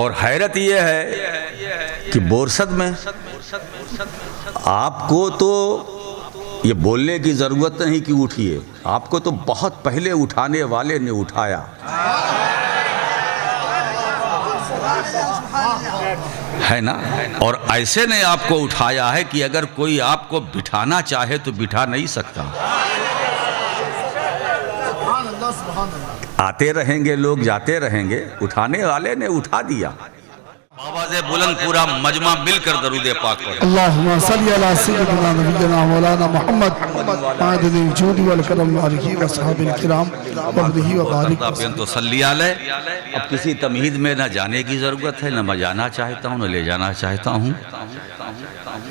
اور حیرت یہ ہے کہ بورسد میں آپ کو تو یہ بولنے کی ضرورت نہیں کہ اٹھیے، آپ کو تو بہت پہلے اٹھانے والے نے اٹھایا ہے نا، اور ایسے نے آپ کو اٹھایا ہے کہ اگر کوئی آپ کو بٹھانا چاہے تو بٹھا نہیں سکتا۔ آتے رہیں گے لوگ، جاتے رہیں گے، اٹھانے والے نے اٹھا دیا۔ آواز بلند پورا مجمع مل کر درود پاک پڑھے۔ اللہم صلی علی سیدنا نبینا مولانا محمد معدن الجود والکرم علیہ وصحاب الکرام وابدہی وبارک تو صلی علیہ۔ اب کسی تمہید میں نہ جانے کی ضرورت ہے، نہ میں جانا چاہتا ہوں، نہ لے جانا چاہتا ہوں۔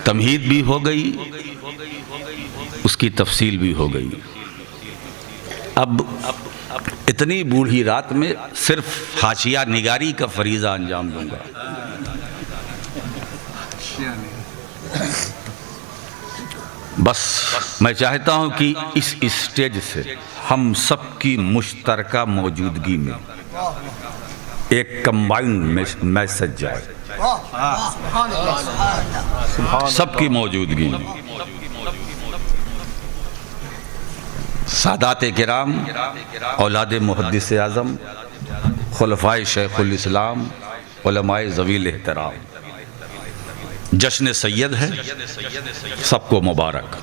تمہید بھی ہو گئی، اس کی تفصیل بھی ہو گئی۔ اب اتنی بوڑھی رات میں صرف حاشیہ نگاری کا فریضہ انجام دوں گا۔ بس میں چاہتا ہوں کہ اس اسٹیج سے ہم سب کی مشترکہ موجودگی میں ایک کمبائنڈ میسج جائے، سب کی موجودگی میں۔ سادات کرام، اولاد محدث اعظم، خلفائے شیخ الاسلام، علماء ذوی الاحترام، جشن سید ہے، سب کو مبارک۔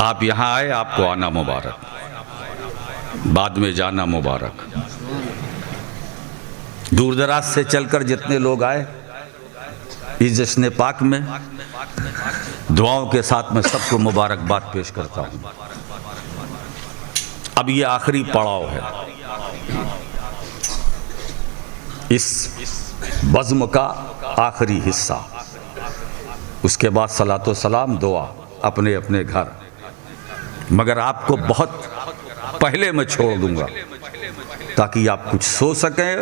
آپ یہاں آئے، آپ کو آنا مبارک، بعد میں جانا مبارک۔ دور دراز سے چل کر جتنے لوگ آئے اس جشن پاک میں، دعاؤں کے ساتھ میں سب کو مبارکباد پیش کرتا ہوں۔ اب یہ آخری پڑاؤ ہے اس بزم کا، آخری حصہ۔ اس کے بعد صلاۃ و سلام، دعا، اپنے اپنے گھر۔ مگر آپ کو بہت پہلے میں چھوڑ دوں گا تاکہ آپ کچھ سو سکیں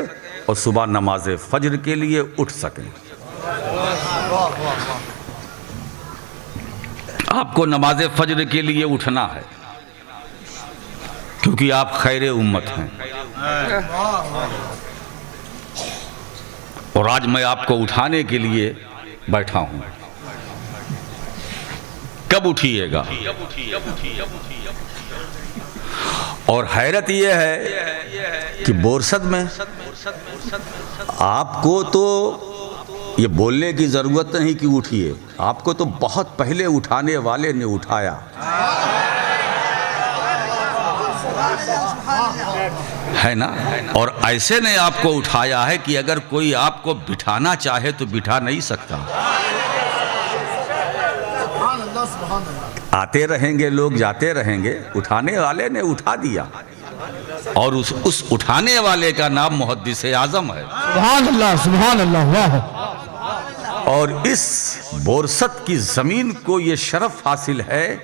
اور صبح نماز فجر کے لیے اٹھ سکیں۔ آپ کو نماز فجر کے لیے اٹھنا ہے کیونکہ آپ خیر امت ہیں، اور آج میں آپ کو اٹھانے کے لیے بیٹھا ہوں۔ کب اٹھیے گا؟ اور حیرت یہ ہے کہ بورسد میں آپ کو تو یہ بولنے کی ضرورت نہیں کہ اٹھیے، آپ کو تو بہت پہلے اٹھانے والے نے اٹھایا ہے نا، اور ایسے نے آپ کو اٹھایا ہے کہ اگر کوئی آپ کو بٹھانا چاہے تو بٹھا نہیں سکتا۔ آتے رہیں گے لوگ، جاتے رہیں گے، اٹھانے والے نے اٹھا دیا، اور اس اٹھانے والے کا نام محدث اعظم ہے۔ سبحان اللہ، سبحان اللہ، واہ۔ اور اس بورسد کی زمین کو یہ شرف حاصل ہے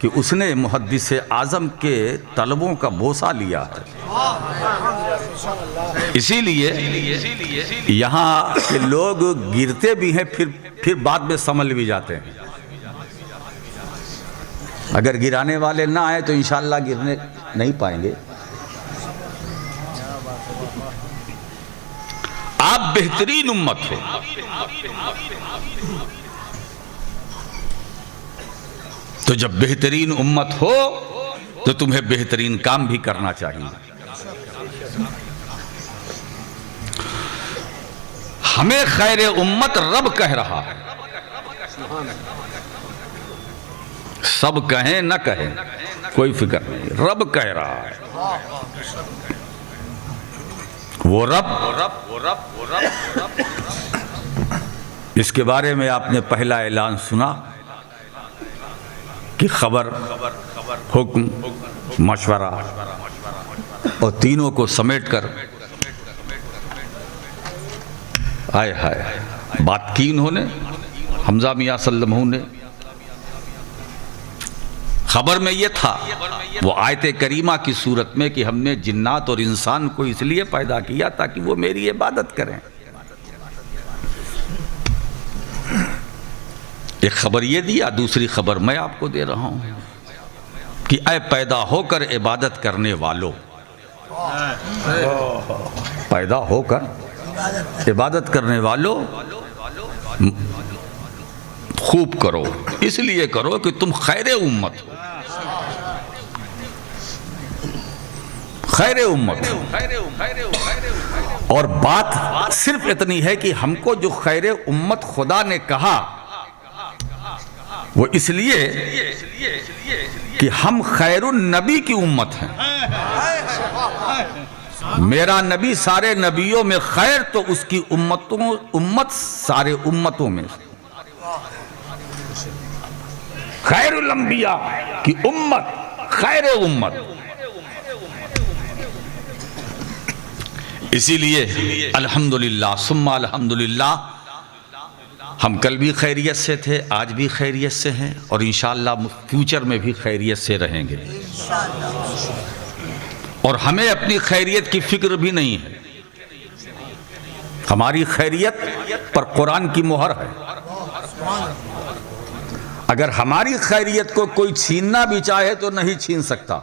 کہ اس نے محدث اعظم کے طلبوں کا بوسہ لیا ہے۔ اسی لیے یہاں کے لوگ گرتے بھی ہیں، پھر بعد میں سنبھل بھی جاتے ہیں۔ اگر گرانے والے نہ آئے تو انشاءاللہ گرنے نہیں پائیں گے۔ آپ بہترین امت ہو، تو جب بہترین امت ہو تو تمہیں بہترین کام بھی کرنا چاہیے۔ ہمیں خیر امت رب کہہ رہا ہے، سب کہیں نہ کہیں کوئی فکر نہیں، رب کہہ رہا ہے۔ وہ رب اس کے بارے میں آپ نے پہلا اعلان سنا کہ خبر، حکم، مشورہ، اور تینوں کو سمیٹ کر آئے ہائے بات کی انہوں نے، حمزہ میاں سلمہ نے۔ خبر میں یہ تھا، وہ آیت کریمہ کی صورت میں، کہ ہم نے جنات اور انسان کو اس لیے پیدا کیا تاکہ وہ میری عبادت کریں۔ ایک خبر یہ دیا، دوسری خبر میں آپ کو دے رہا ہوں کہ اے پیدا ہو کر عبادت کرنے والوں، پیدا ہو کر عبادت کرنے والوں خوب کرو، اس لیے کرو کہ تم خیر امت ہو، خیر امت ہو۔ اور بات صرف اتنی ہے کہ ہم کو جو خیر امت خدا نے کہا وہ اس لیے کہ ہم خیر النبی کی امت ہیں۔ میرا نبی سارے نبیوں میں خیر، تو اس کی امت سارے امتوں میں خیر الانبیاء کی امت، خیر امت۔ اسی لیے الحمدللہ ثم الحمدللہ ہم کل بھی خیریت سے تھے، آج بھی خیریت سے ہیں، اور انشاءاللہ فیوچر میں بھی خیریت سے رہیں گے، اور ہمیں اپنی خیریت کی فکر بھی نہیں ہے۔ ہماری خیریت پر قرآن کی مہر ہے۔ اگر ہماری خیریت کو کوئی چھیننا بھی چاہے تو نہیں چھین سکتا۔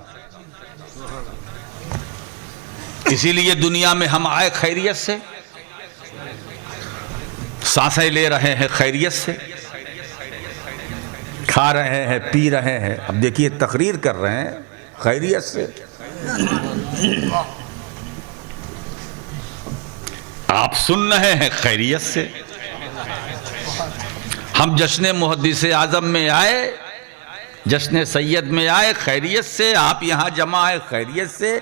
اسی لیے دنیا میں ہم آئے خیریت سے، سانسیں لے رہے ہیں خیریت سے، کھا رہے ہیں، پی رہے ہیں، اب دیکھیے تقریر کر رہے ہیں خیریت سے۔ آپ سن رہے ہیں خیریت سے۔ ہم جشن محدث اعظم میں آئے، جشن سید میں آئے خیریت سے، آپ یہاں جمع آئے خیریت سے۔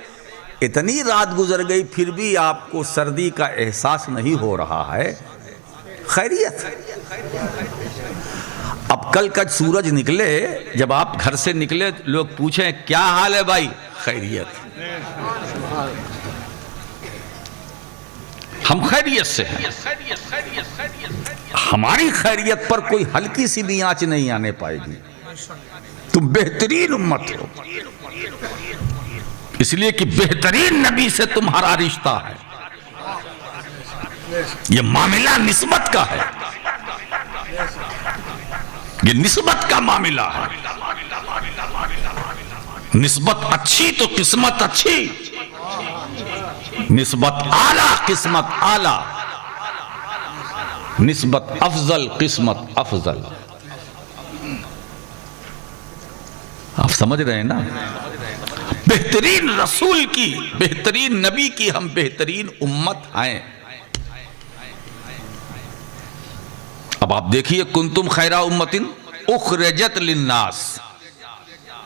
اتنی رات گزر گئی پھر بھی آپ کو سردی کا احساس نہیں ہو رہا ہے، خیریت۔ اب کل کا سورج نکلے، جب آپ گھر سے نکلے لوگ پوچھیں کیا حال ہے بھائی، خیریت۔ ہم خیریت سے ہیں، ہماری خیریت پر کوئی ہلکی سی بھی آنچ نہیں آنے پائے گی۔ تم بہترین امت ہو، اس لیے کہ بہترین نبی سے تمہارا رشتہ ہے۔ یہ معاملہ نسبت کا ہے، یہ نسبت کا معاملہ ہے۔ نسبت اچھی تو قسمت اچھی، نسبت اعلیٰ قسمت اعلیٰ، نسبت افضل قسمت افضل۔ آپ سمجھ رہے ہیں نا؟ بہترین رسول کی، بہترین نبی کی ہم بہترین امت ہیں۔ اب آپ دیکھیے کنتم خیر امت اخرجت للناس،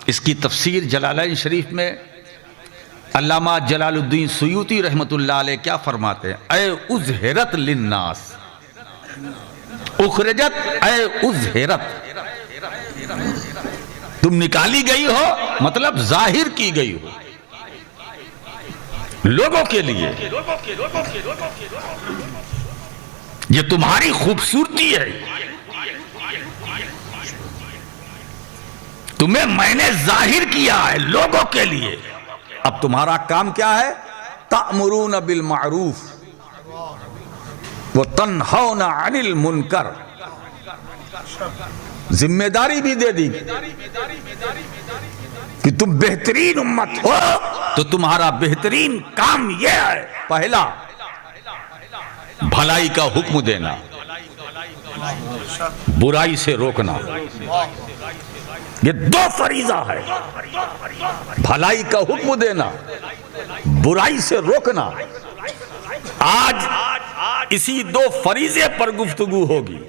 اس کی تفسیر جلالین شریف میں علامہ جلال الدین سیوطی رحمۃ اللہ علیہ کیا فرماتے ہیں؟ اے اظہرت للناس، اخرجت اے اظہرت، تم نکالی گئی ہو مطلب ظاہر کی گئی ہو لوگوں کے لیے۔ یہ تمہاری خوبصورتی ہے، تمہیں میں نے ظاہر کیا ہے لوگوں کے لیے۔ اب تمہارا کام کیا ہے؟ تأمرون بالمعروف وتنہون عن المنکر۔ ذمہ داری بھی دے دی کہ تم بہترین امت ہو، تو تمہارا بہترین کام یہ ہے، پہلا بھلائی کا حکم دینا، برائی سے روکنا۔ یہ دو فریضہ ہے، بھلائی کا حکم دینا، برائی سے روکنا۔ آج اسی دو فریضے پر گفتگو ہوگی۔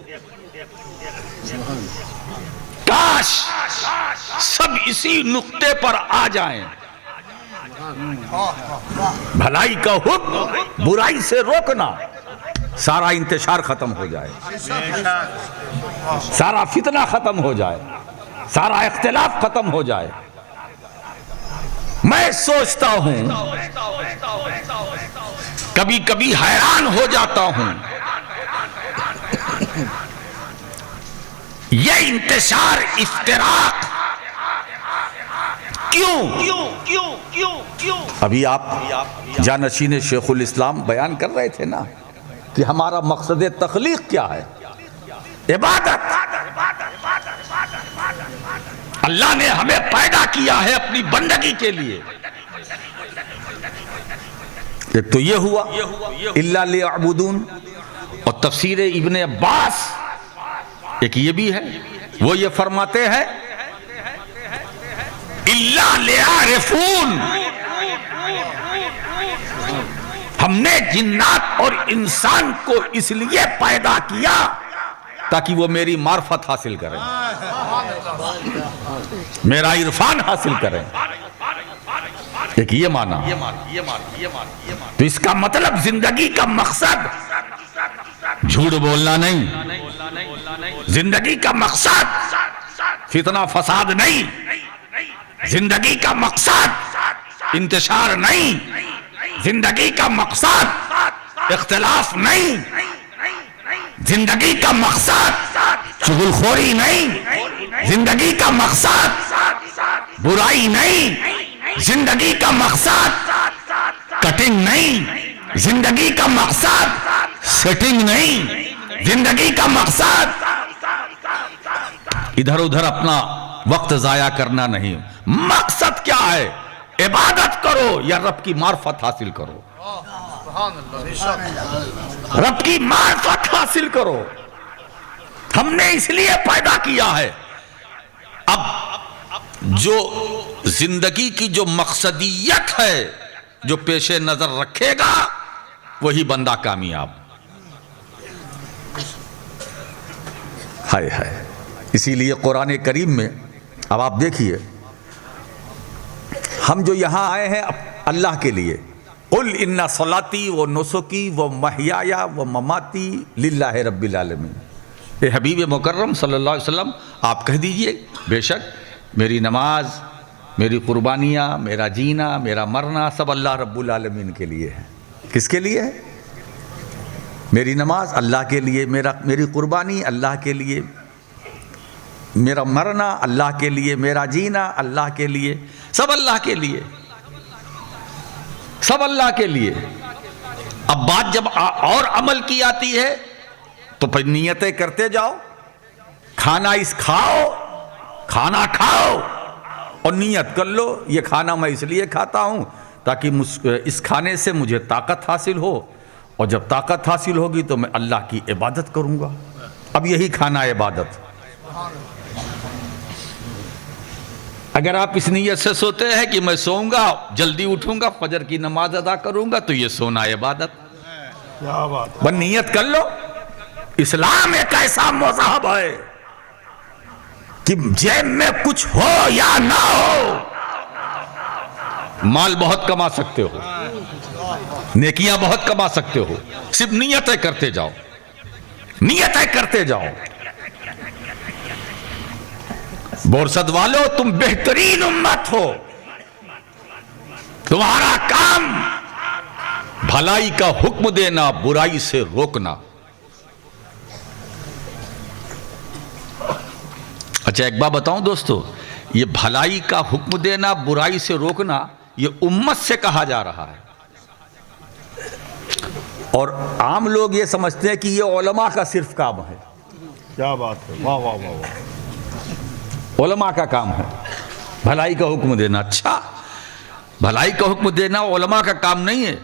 کاش سب اسی نقطے پر آ جائیں، بھلائی کا حکم، برائی سے روکنا، سارا انتشار ختم ہو جائے، سارا فتنہ ختم ہو جائے، سارا اختلاف ختم ہو جائے۔ میں سوچتا ہوں، کبھی کبھی حیران ہو جاتا ہوں، یہ انتشار، افتراق کیوں؟ ابھی آپ جانشین شیخ الاسلام بیان کر رہے تھے نا کہ ہمارا مقصد تخلیق کیا ہے؟ عبادت۔ اللہ نے ہمیں پیدا کیا ہے اپنی بندگی کے لیے، ایک تو یہ ہوا الا لیعبدون، اور تفسیر ابن عباس ایک یہ بھی ہے، وہ یہ فرماتے ہیں الا لیعرفون، ہم نے جنات اور انسان کو اس لیے پیدا کیا تاکہ وہ میری معرفت حاصل کریں، میرا عرفان حاصل کریں۔ ایک یہ معنی، تو اس کا مطلب زندگی کا مقصد جھوٹ بولنا نہیں، زندگی کا مقصد فتنہ فساد نہیں، زندگی کا مقصد انتشار نہیں، زندگی کا مقصد اختلاف نہیں، زندگی کا مقصد چغل خوری نہیں، زندگی کا مقصد برائی نہیں، زندگی کا مقصد کٹنگ نہیں، زندگی کا مقصد سیٹنگ نہیں، زندگی کا مقصد ادھر ادھر اپنا وقت ضائع کرنا نہیں۔ مقصد کیا ہے؟ عبادت کرو یا رب کی معرفت حاصل کرو، رب کی معرفت حاصل کرو، ہم نے اس لیے پیدا کیا ہے۔ اب جو زندگی کی جو مقصدیت ہے جو پیش نظر رکھے گا وہی بندہ کامیاب۔ ہائے ہائے، اسی لیے قرآن کریم میں اب آپ دیکھیے، ہم جو یہاں آئے ہیں اللہ کے لیے، قل ان صلاتی و نسکی و محیای و مماتی للہ رب العالمین، اے حبیب مکرم صلی اللہ علیہ وسلم آپ کہہ دیجئے بے شک میری نماز، میری قربانیاں، میرا جینا، میرا مرنا سب اللہ رب العالمین کے لیے ہے۔ کس کے لیے ہے؟ میری نماز اللہ کے لیے، میری قربانی اللہ کے لیے، میرا مرنا اللہ کے لیے، میرا جینا اللہ کے لیے، سب اللہ کے لیے، سب اللہ کے لیے۔ اب بات جب اور عمل کی آتی ہے تو پھر نیتیں کرتے جاؤ، کھانا کھاؤ اور نیت کر لو یہ کھانا میں اس لیے کھاتا ہوں تاکہ اس کھانے سے مجھے طاقت حاصل ہو، اور جب طاقت حاصل ہوگی تو میں اللہ کی عبادت کروں گا۔ اب یہی کھانا عبادت۔ اگر آپ اس نیت سے سوتے ہیں کہ میں سوؤں گا، جلدی اٹھوں گا، فجر کی نماز ادا کروں گا، تو یہ سونا عبادت۔ بس نیت کر لو۔ اسلام ایک ایسا مذہب ہے کہ جیب میں کچھ ہو یا نہ ہو، مال بہت کما سکتے ہو، نیکیاں بہت کما سکتے ہو، صرف نیتیں کرتے جاؤ، نیتیں کرتے جاؤ۔ بورسد والو تم بہترین امت ہو، تمہارا کام بھلائی کا حکم دینا، برائی سے روکنا۔ اچھا ایک بات بتاؤں دوستو، یہ بھلائی کا حکم دینا، برائی سے روکنا، یہ امت سے کہا جا رہا ہے، اور عام لوگ یہ سمجھتے ہیں کہ یہ علماء کا صرف کام ہے۔ کیا بات ہے، واہ واہ واہ واہ، علماء کا کام ہے بھلائی کا حکم دینا۔ اچھا بھلائی کا حکم دینا علماء کا کام نہیں ہے؟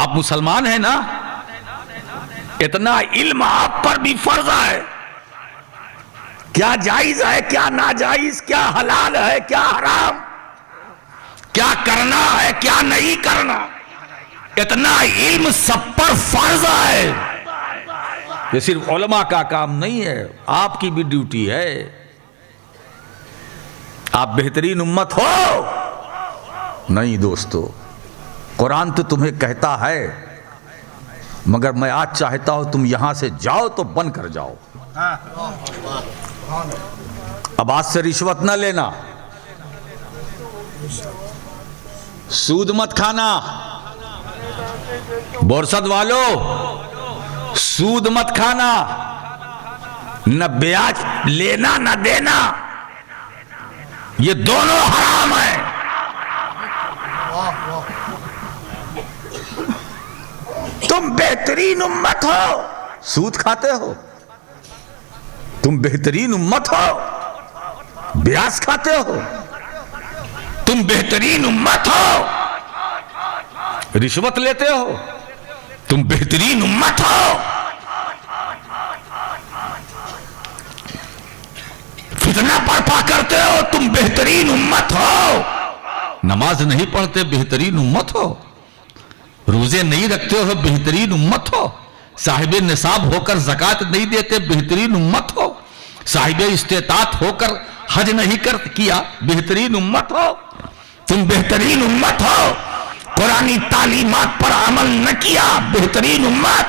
آپ مسلمان ہیں نا، اتنا علم آپ پر بھی فرض ہے، کیا جائز ہے، کیا ناجائز، کیا حلال ہے، کیا حرام، کیا کرنا ہے، کیا نہیں کرنا، اتنا علم سب پر فرض ہے۔ یہ صرف علماء کا کام نہیں ہے، آپ کی بھی ڈیوٹی ہے۔ آپ بہترین امت ہو؟ نہیں دوستو، قرآن تو تمہیں کہتا ہے، مگر میں آج چاہتا ہوں تم یہاں سے جاؤ تو بن کر جاؤ۔ اب آج سے رشوت نہ لینا، سود مت کھانا، بورسد والو سود مت کھانا، نہ بیاج لینا نہ دینا، یہ دونوں حرام ہیں۔ تم بہترین امت ہو، سود کھاتے ہو؟ تم بہترین امت ہو، بیاج کھاتے ہو؟ تم بہترین امت ہو، رشوت لیتے ہو، تم بہترین امت ہو، فتنہ برپا کرتے ہو، تم بہترین امت ہو، نماز نہیں پڑھتے بہترین امت ہو، روزے نہیں رکھتے ہو بہترین امت ہو، صاحب نصاب ہو کر زکوٰۃ نہیں دیتے بہترین امت ہو، صاحب استطاعت ہو کر حج نہیں کیا بہترین امت ہو، تم بہترین امت ہو، قرآنی تعلیمات پر عمل نہ کیا بہترین امت،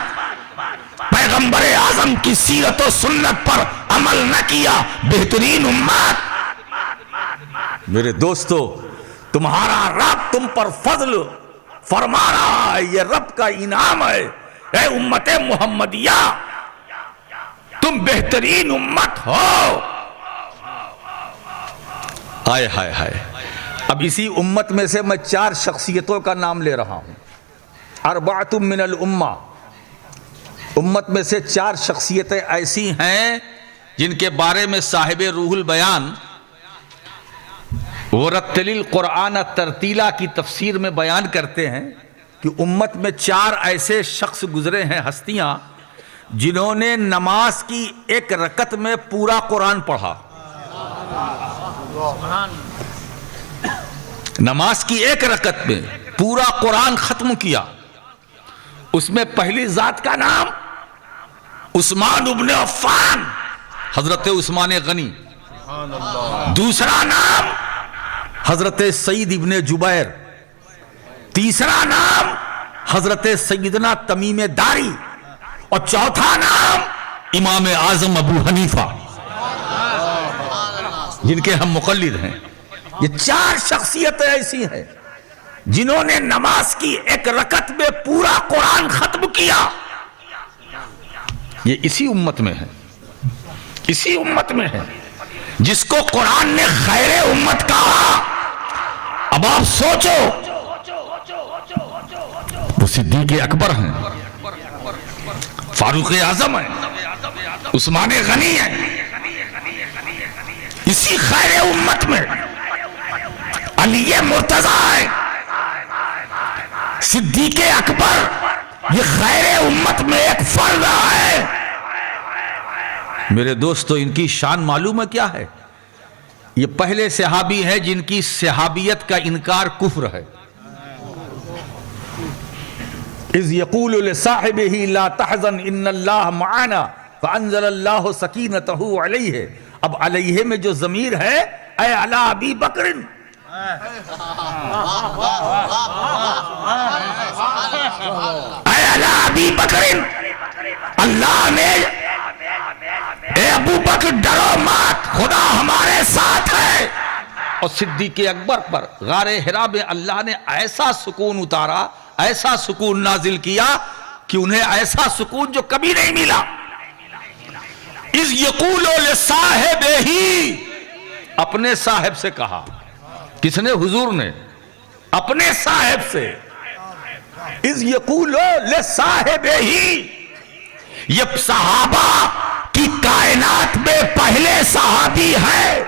پیغمبر اعظم کی سیرت و سنت پر عمل نہ کیا بہترین امت۔ میرے دوستو، تمہارا رب تم پر فضل فرما رہا ہے، یہ رب کا انعام ہے، اے امت محمدیہ تم بہترین امت ہو۔ آئے ہائے ہائے، اب اسی امت میں سے میں 4 شخصیتوں کا نام لے رہا ہوں، اربعۃ من الامہ، امت میں سے 4 شخصیتیں ایسی ہیں جن کے بارے میں صاحب روح البیان ورتل القرآن ترتیلا کی تفسیر میں بیان کرتے ہیں کہ امت میں 4 ایسے شخص گزرے ہیں، ہستیاں، جنہوں نے نماز کی ایک رکعت میں پورا قرآن پڑھا، نماز کی ایک رکعت میں پورا قرآن ختم کیا۔ اس میں پہلی ذات کا نام عثمان ابن عفان، حضرت عثمان غنی، دوسرا نام حضرت سعید ابن جبیر، تیسرا نام حضرت سیدنا تمیم داری، اور چوتھا نام امام اعظم ابو حنیفہ، جن کے ہم مقلد ہیں۔ یہ 4 شخصیتیں ایسی ہیں جنہوں نے نماز کی ایک رکعت میں پورا قرآن ختم کیا۔ یہ اسی امت میں ہے، اسی امت میں ہے جس کو قرآن نے خیر امت کہا۔ اب آپ سوچو، وہ صدیق اکبر ہیں، فاروق اعظم ہیں، عثمان غنی ہیں، اسی خیر امت میں علی مرتضیٰ ہے، صدیق اکبر، یہ خیر امت میں ایک فرد ہے۔ میرے دوستو، ان کی شان معلوم ہے کیا ہے؟ یہ پہلے صحابی ہیں جن کی صحابیت کا انکار کفر ہے۔ اذ یقول لصاحبہ لا تحزن ان اللہ معنا فانزل اللہ سکینتہ علیہ، اب علیہ میں جو ضمیر ہے، اے علی ابی بکر، اے علی ابی بکر، اللہ نے اے ابو بکر ڈرو مات، خدا ہمارے ساتھ ہے۔ اور صدیق اکبر پر غار حرا میں اللہ نے ایسا سکون اتارا، ایسا سکون نازل کیا کہ انہیں ایسا سکون جو کبھی نہیں ملا۔ اذ یقول لصاحبہ، اپنے صاحب سے کہا، کس نے؟ حضور نے اپنے صاحب سے۔ اذ یقول لصاحبہ، یہ صحابہ کی کائنات میں پہلے صحابی ہے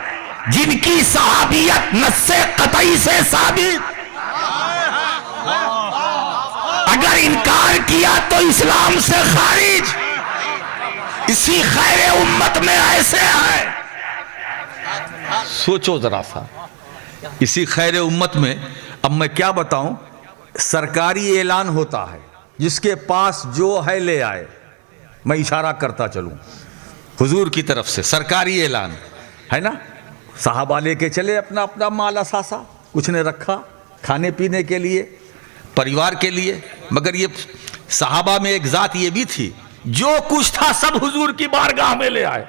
جن کی صحابیت نص قطعی سے ثابت، اگر انکار کیا تو اسلام سے خارج۔ اسی خیر امت میں ایسے ہیں، سوچو ذرا سا، اسی خیر امت میں اب میں کیا بتاؤں، سرکاری اعلان ہوتا ہے، جس کے پاس جو ہے لے آئے، میں اشارہ کرتا چلوں، حضور کی طرف سے سرکاری اعلان ہے نا، صحابہ لے کے چلے اپنا اپنا مال اثاثہ، کچھ نے رکھا کھانے پینے کے لیے، پریوار کے لیے، مگر یہ صحابہ میں ایک ذات یہ بھی تھی، جو کچھ تھا سب حضور کی بارگاہ میں لے آئے،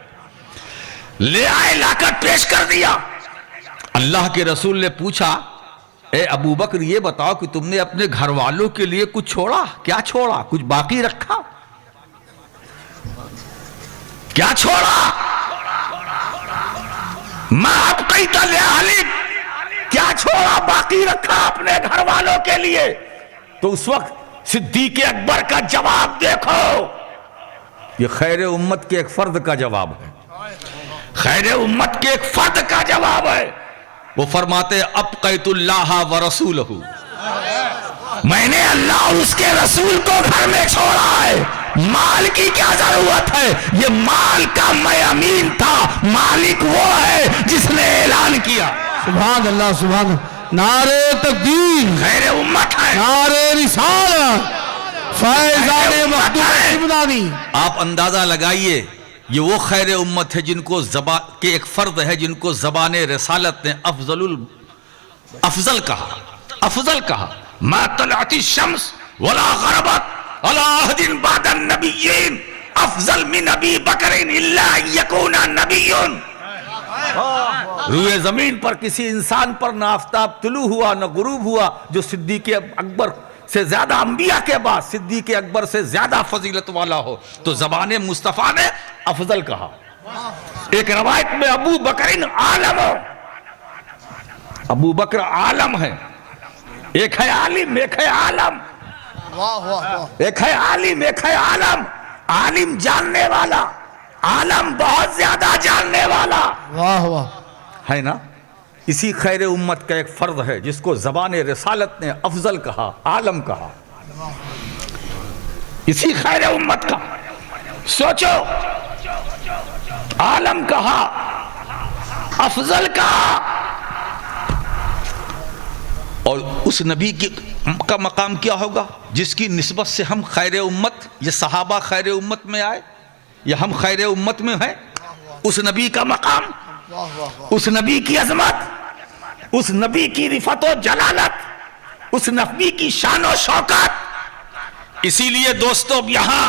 لا کر پیش کر دیا۔ اللہ کے رسول نے پوچھا، اے ابو بکر یہ بتاؤ کہ تم نے اپنے گھر والوں کے لیے کچھ چھوڑا؟ کیا چھوڑا؟ کچھ باقی رکھا؟ کیا چھوڑا؟ ما ابقیت لأہلک، کیا چھوڑا باقی رکھا اپنے گھر والوں کے لیے؟ تو اس وقت صدیق اکبر کا جواب دیکھو، یہ خیر امت کے ایک فرد کا جواب ہے، خیر امت کے ایک فرد کا جواب ہے۔ وہ فرماتے ابقیت اللہ ورسولہ، میں نے اللہ اور اس کے رسول کو گھر میں چھوڑا ہے، مال کی کیا ضرورت ہے؟ یہ مال کا میں امین تھا، مالک وہ ہے جس نے اعلان کیا۔ سبحان اللہ سبحان اللہ، نعرہ تکبیر، خیر امت ہے، نعرہ رسالت، فیضان مخدوم شمنانی۔ آپ اندازہ لگائیے، یہ وہ خیر امت ہے جن کو کہ ایک فرد ہے جن کو زبان رسالت نے افضل کہا، ما طلعت الشمس ولا غربت على احد بعد النبیین افضل من ابی بکر الا ان یکون نبی۔ روئے زمین پر کسی انسان پر نہ آفتاب طلوع ہوا نہ غروب ہوا جو صدیق اکبر سے زیادہ، انبیاء کے بعد صدیق اکبر سے زیادہ فضیلت والا ہو، تو زبان مصطفیٰ نے افضل کہا۔ ایک روایت میں ابو بکر عالم، ابو بکر عالم ہے، ایک ہے عالم ایک ہے عالم، ایک ہے عالم ایک ہے عالم، عالم جاننے والا، عالم بہت زیادہ جاننے والا، واہ واہ، ہے نا؟ اسی خیر امت کا ایک فرد ہے جس کو زبان رسالت نے افضل کہا، عالم کہا، اسی خیر امت کا سوچو، عالم کہا، افضل کہا، اور اس نبی کا مقام کیا ہوگا جس کی نسبت سے ہم خیر امت، یہ صحابہ خیر امت میں آئے یا ہم خیر امت میں ہیں؟ اس نبی کا مقام، اس نبی کی عظمت، اس نبی کی رفعت و جلالت، اس نبی کی شان و شوکت۔ اسی لیے دوستو یہاں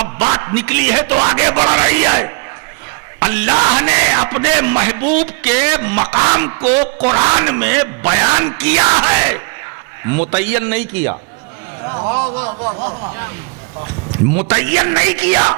اب بات نکلی ہے تو آگے بڑھ رہی ہے۔ اللہ نے اپنے محبوب کے مقام کو قرآن میں بیان کیا ہے، متعین نہیں کیا، متعین نہیں کیا۔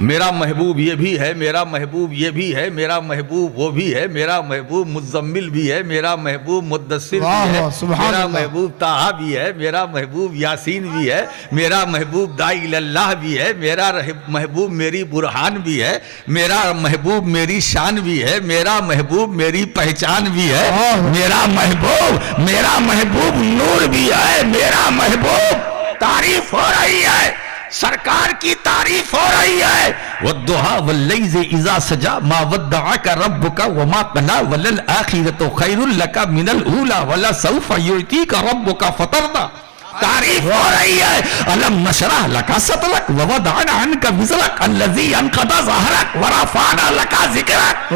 میرا محبوب یہ بھی ہے، میرا محبوب یہ بھی ہے، میرا محبوب وہ بھی ہے، میرا محبوب مزمل بھی ہے، میرا محبوب مدثر بھی ہے، میرا محبوب طٰہٰ بھی ہے، میرا محبوب یاسین بھی ہے، میرا محبوب داعی اللہ بھی ہے، میرا محبوب میری برہان بھی ہے، میرا محبوب میری شان بھی ہے، میرا محبوب میری پہچان بھی ہے، میرا محبوب نور بھی ہے، میرا محبوب تعریف ہو رہی ہے، سرکار کی تعریف ہو رہی ہے۔ والضحیٰ واللیل اذا سجا ما ودعک ربک وما قلی وللآخرۃ خیر لک من الاولی ولسوف یعطیک ربک فترضی۔ تعریف ہو رہی ہے، الم نشرح لک صدرک ووضعنا عنک وزرک الذی انقض ظہرک ورفعنا لک ذکرک۔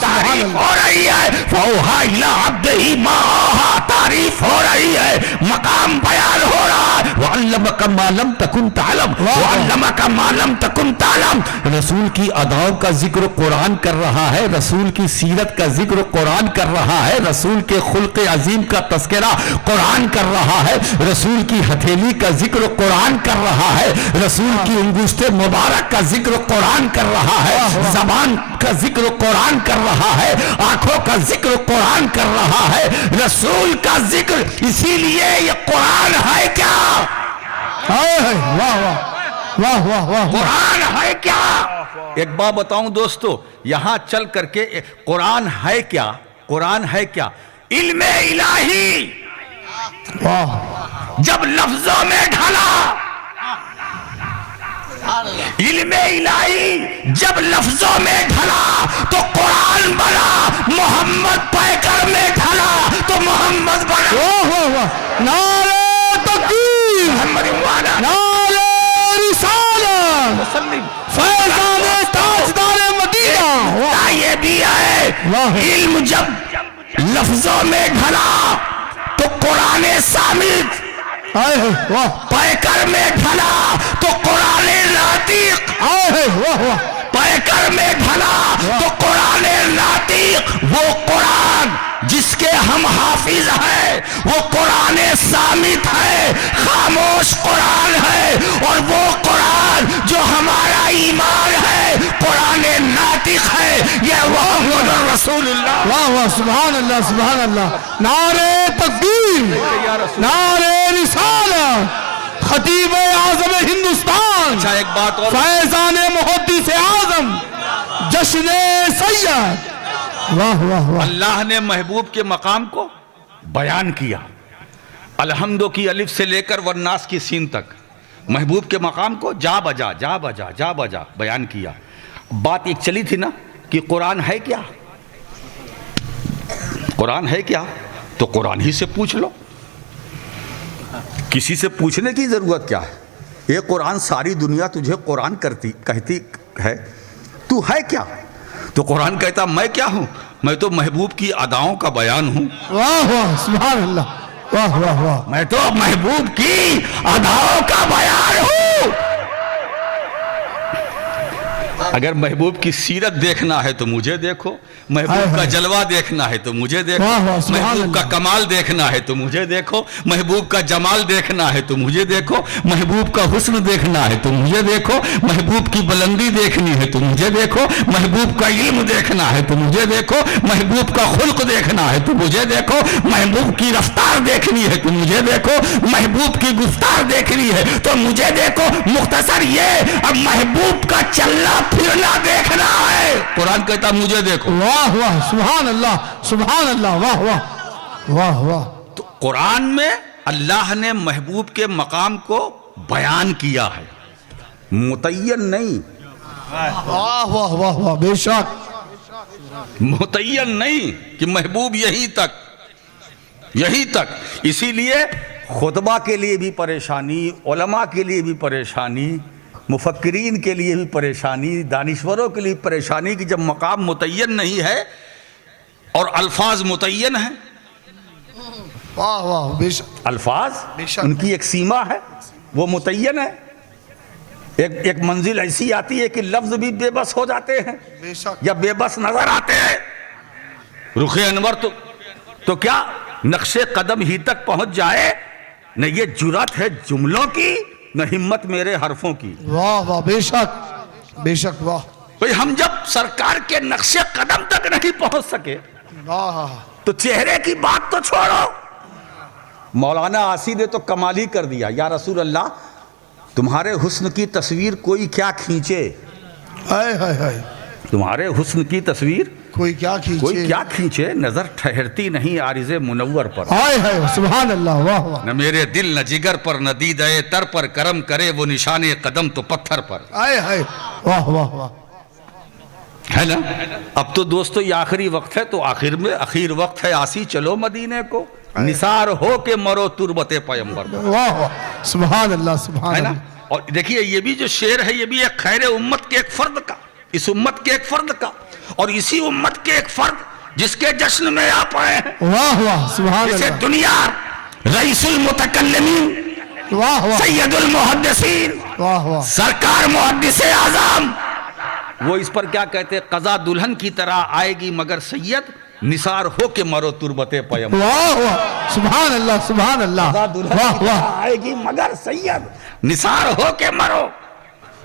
تعریف ہو رہی ہے، فاوحیٰ الی عبدہ ما اوحیٰ۔ تعریف ہو رہی ہے، مقام بیان ہو رہا ہے، وعلمک ما لم تکن تعلم وعلمک ما لم تکن تعلم۔ رسول کی اداؤں کا ذکر قرآن کر رہا ہے، رسول کی سیرت کا ذکر قرآن کر رہا ہے، رسول کے خلق عظیم کا تذکرہ قرآن کر رہا ہے، رسول کی ہتھیلی کا ذکر قرآن کر رہا ہے، رسول کی انگشت مبارک کا ذکر قرآن کر رہا ہے، زبان کا ذکر قرآن کر رہا ہے، آنکھوں کا ذکر قرآن کر رہا ہے، رسول کا ذکر۔ اسی لیے یہ قرآن ہے کیا؟ قرآن ہے کیا؟ ایک بات بتاؤں دوستو، یہاں چل کر کے قرآن ہے کیا؟ قرآن ہے کیا؟ علم الہی جب لفظوں میں ڈھلا، علم الہی جب لفظوں میں ڈھلا تو قرآن بنا، محمد پیکر میں ڈھلا تو محمد بنا۔ نعرہ تکبیر، نعرہ رسالت، فیضان تاجدار مدینہ۔ یہ بھی ہے، علم جب لفظوں میں ڈھلا تو قرآن صامت، پیکر میں ڈھلا تو قرآن ناطق، پیکر میں ڈھلا تو قرآن ناطق۔ وہ قرآن جس کے ہم حافظ ہیں، وہ قرآن صامت ہے، خاموش قرآن ہے، اور وہ قرآن جو ہمارا ایمان ہے قرآن ناطق ہے، یہ محمد رسول اللہ۔ واہ واہ، سبحان اللہ سبحان اللہ، نعرہ تکبیر، نعرہ رسالت، خطیب اعظم ہندوستان، اچھا ایک بات اور، فیضان محدث اعظم، جشن سید۔ واہ واہ واہ، اللہ نے محبوب کے مقام کو بیان کیا، الحمدو کی الف سے لے کر والناس کی سین تک محبوب کے مقام کو جا بجا بیان کیا. بات ایک چلی تھی نا کہ قرآن ہے کیا؟ قرآن ہے کیا؟ تو قرآن ہی سے پوچھ لو. کسی سے پوچھنے کی ضرورت کیا ہے؟ یہ قرآن ساری دنیا تجھے قرآن کہتی ہے، تو ہے کیا؟ تو قرآن کہتا میں کیا ہوں؟ میں تو محبوب کی اداؤں کا بیان ہوں. واہ واہ سبحان اللہ، واہ واہ واہ. میں تو محبوب کی اداؤں کا بیان ہوں. اگر محبوب کی سیرت دیکھنا ہے تو مجھے دیکھو، محبوب کا جلوہ دیکھنا ہے تو مجھے دیکھو، محبوب کا کمال دیکھنا ہے تو مجھے دیکھو، محبوب کا جمال دیکھنا ہے تو مجھے دیکھو، محبوب کا حسن دیکھنا ہے تو مجھے دیکھو، محبوب کی بلندی دیکھنی ہے تو مجھے دیکھو، محبوب کا علم دیکھنا ہے تو مجھے دیکھو، محبوب کا خلق دیکھنا ہے تو مجھے دیکھو، محبوب کی رفتار دیکھنی ہے تو مجھے دیکھو، محبوب کی گفتار دیکھنی ہے تو مجھے دیکھو. مختصر یہ اب محبوب کا چلنا پھرنا دیکھنا ہے. قرآن کہتا مجھے دیکھو. واہ واہ سبحان اللہ سبحان اللہ، واہ واہ واہ واہ. تو قرآن میں اللہ نے محبوب کے مقام کو بیان کیا ہے، متعین نہیں. واہ واہ واہ واہ بے شک. متعین نہیں کہ محبوب یہیں تک. اسی لیے خطبہ کے لیے بھی پریشانی، علماء کے لیے بھی پریشانی، مفکرین کے لیے بھی پریشانی، دانشوروں کے لیے پریشانی کہ جب مقام متعین نہیں ہے اور الفاظ متعین ہیں. واہ واہ بے شک. الفاظ بے شک. ان کی ایک سیما ہے، وہ متعین ہے. ایک منزل ایسی آتی ہے کہ لفظ بھی بے بس ہو جاتے ہیں بے شک. یا بے بس نظر آتے ہیں. رخ انور تو کیا نقش قدم ہی تک پہنچ جائے. نہ یہ جرات ہے جملوں کی، نہ ہمت میرے حرفوں کی. واہ واہ بے شک بے شک. واہ بھئی ہم جب سرکار کے نقش قدم تک نہیں پہنچ سکے واہ. تو چہرے کی بات تو چھوڑو. مولانا آسی نے تو کمال ہی کر دیا. یا رسول اللہ تمہارے حسن کی تصویر کوئی کیا کھینچے. ہائے ہائے ہائے. تمہارے حسن کی تصویر کوئی کیا کوئی کیا کھینچے، نظر ٹھہرتی نہیں عارض منور پر. ہائے ہائے سبحان اللہ. واہ واہ. نہ میرے دل نہ جگر پر، نہ دیدہ تر پر، کرم کرے وہ نشان قدم تو پتھر پر. ہائے ہائے واہ واہ واہ. ہے نا. اب تو دوستو یہ آخری وقت ہے، تو آخر وقت ہے. آسی چلو مدینے کو، نثار ہو کے مرو تربت پیمبر پر. واہ واہ سبحان اللہ سبحان ہے نا. اللہ. اور دیکھیے یہ بھی جو شعر ہے یہ بھی ایک خیر امت کے ایک فرد کا، اس امت کے ایک فرد کا، اور اسی امت کے ایک فرد جس کے جشن میں آپ آئے ہیں. واہ واہ سبحان جسے اللہ. دنیا رئیس المتکلمین، واہ واہ سید المحدثین، واہ واہ. سرکار محدث اعظم، وہ اس پر کیا کہتے ہیں؟ قضا دلہن کی طرح آئے گی مگر سید، نثار ہو کے مرو تربت پیمبر. واہ واہ سبحان اللہ سبحان اللہ. قضا دلہن واہ کی واہ. طرح آئے گی مگر سید، نثار ہو کے مرو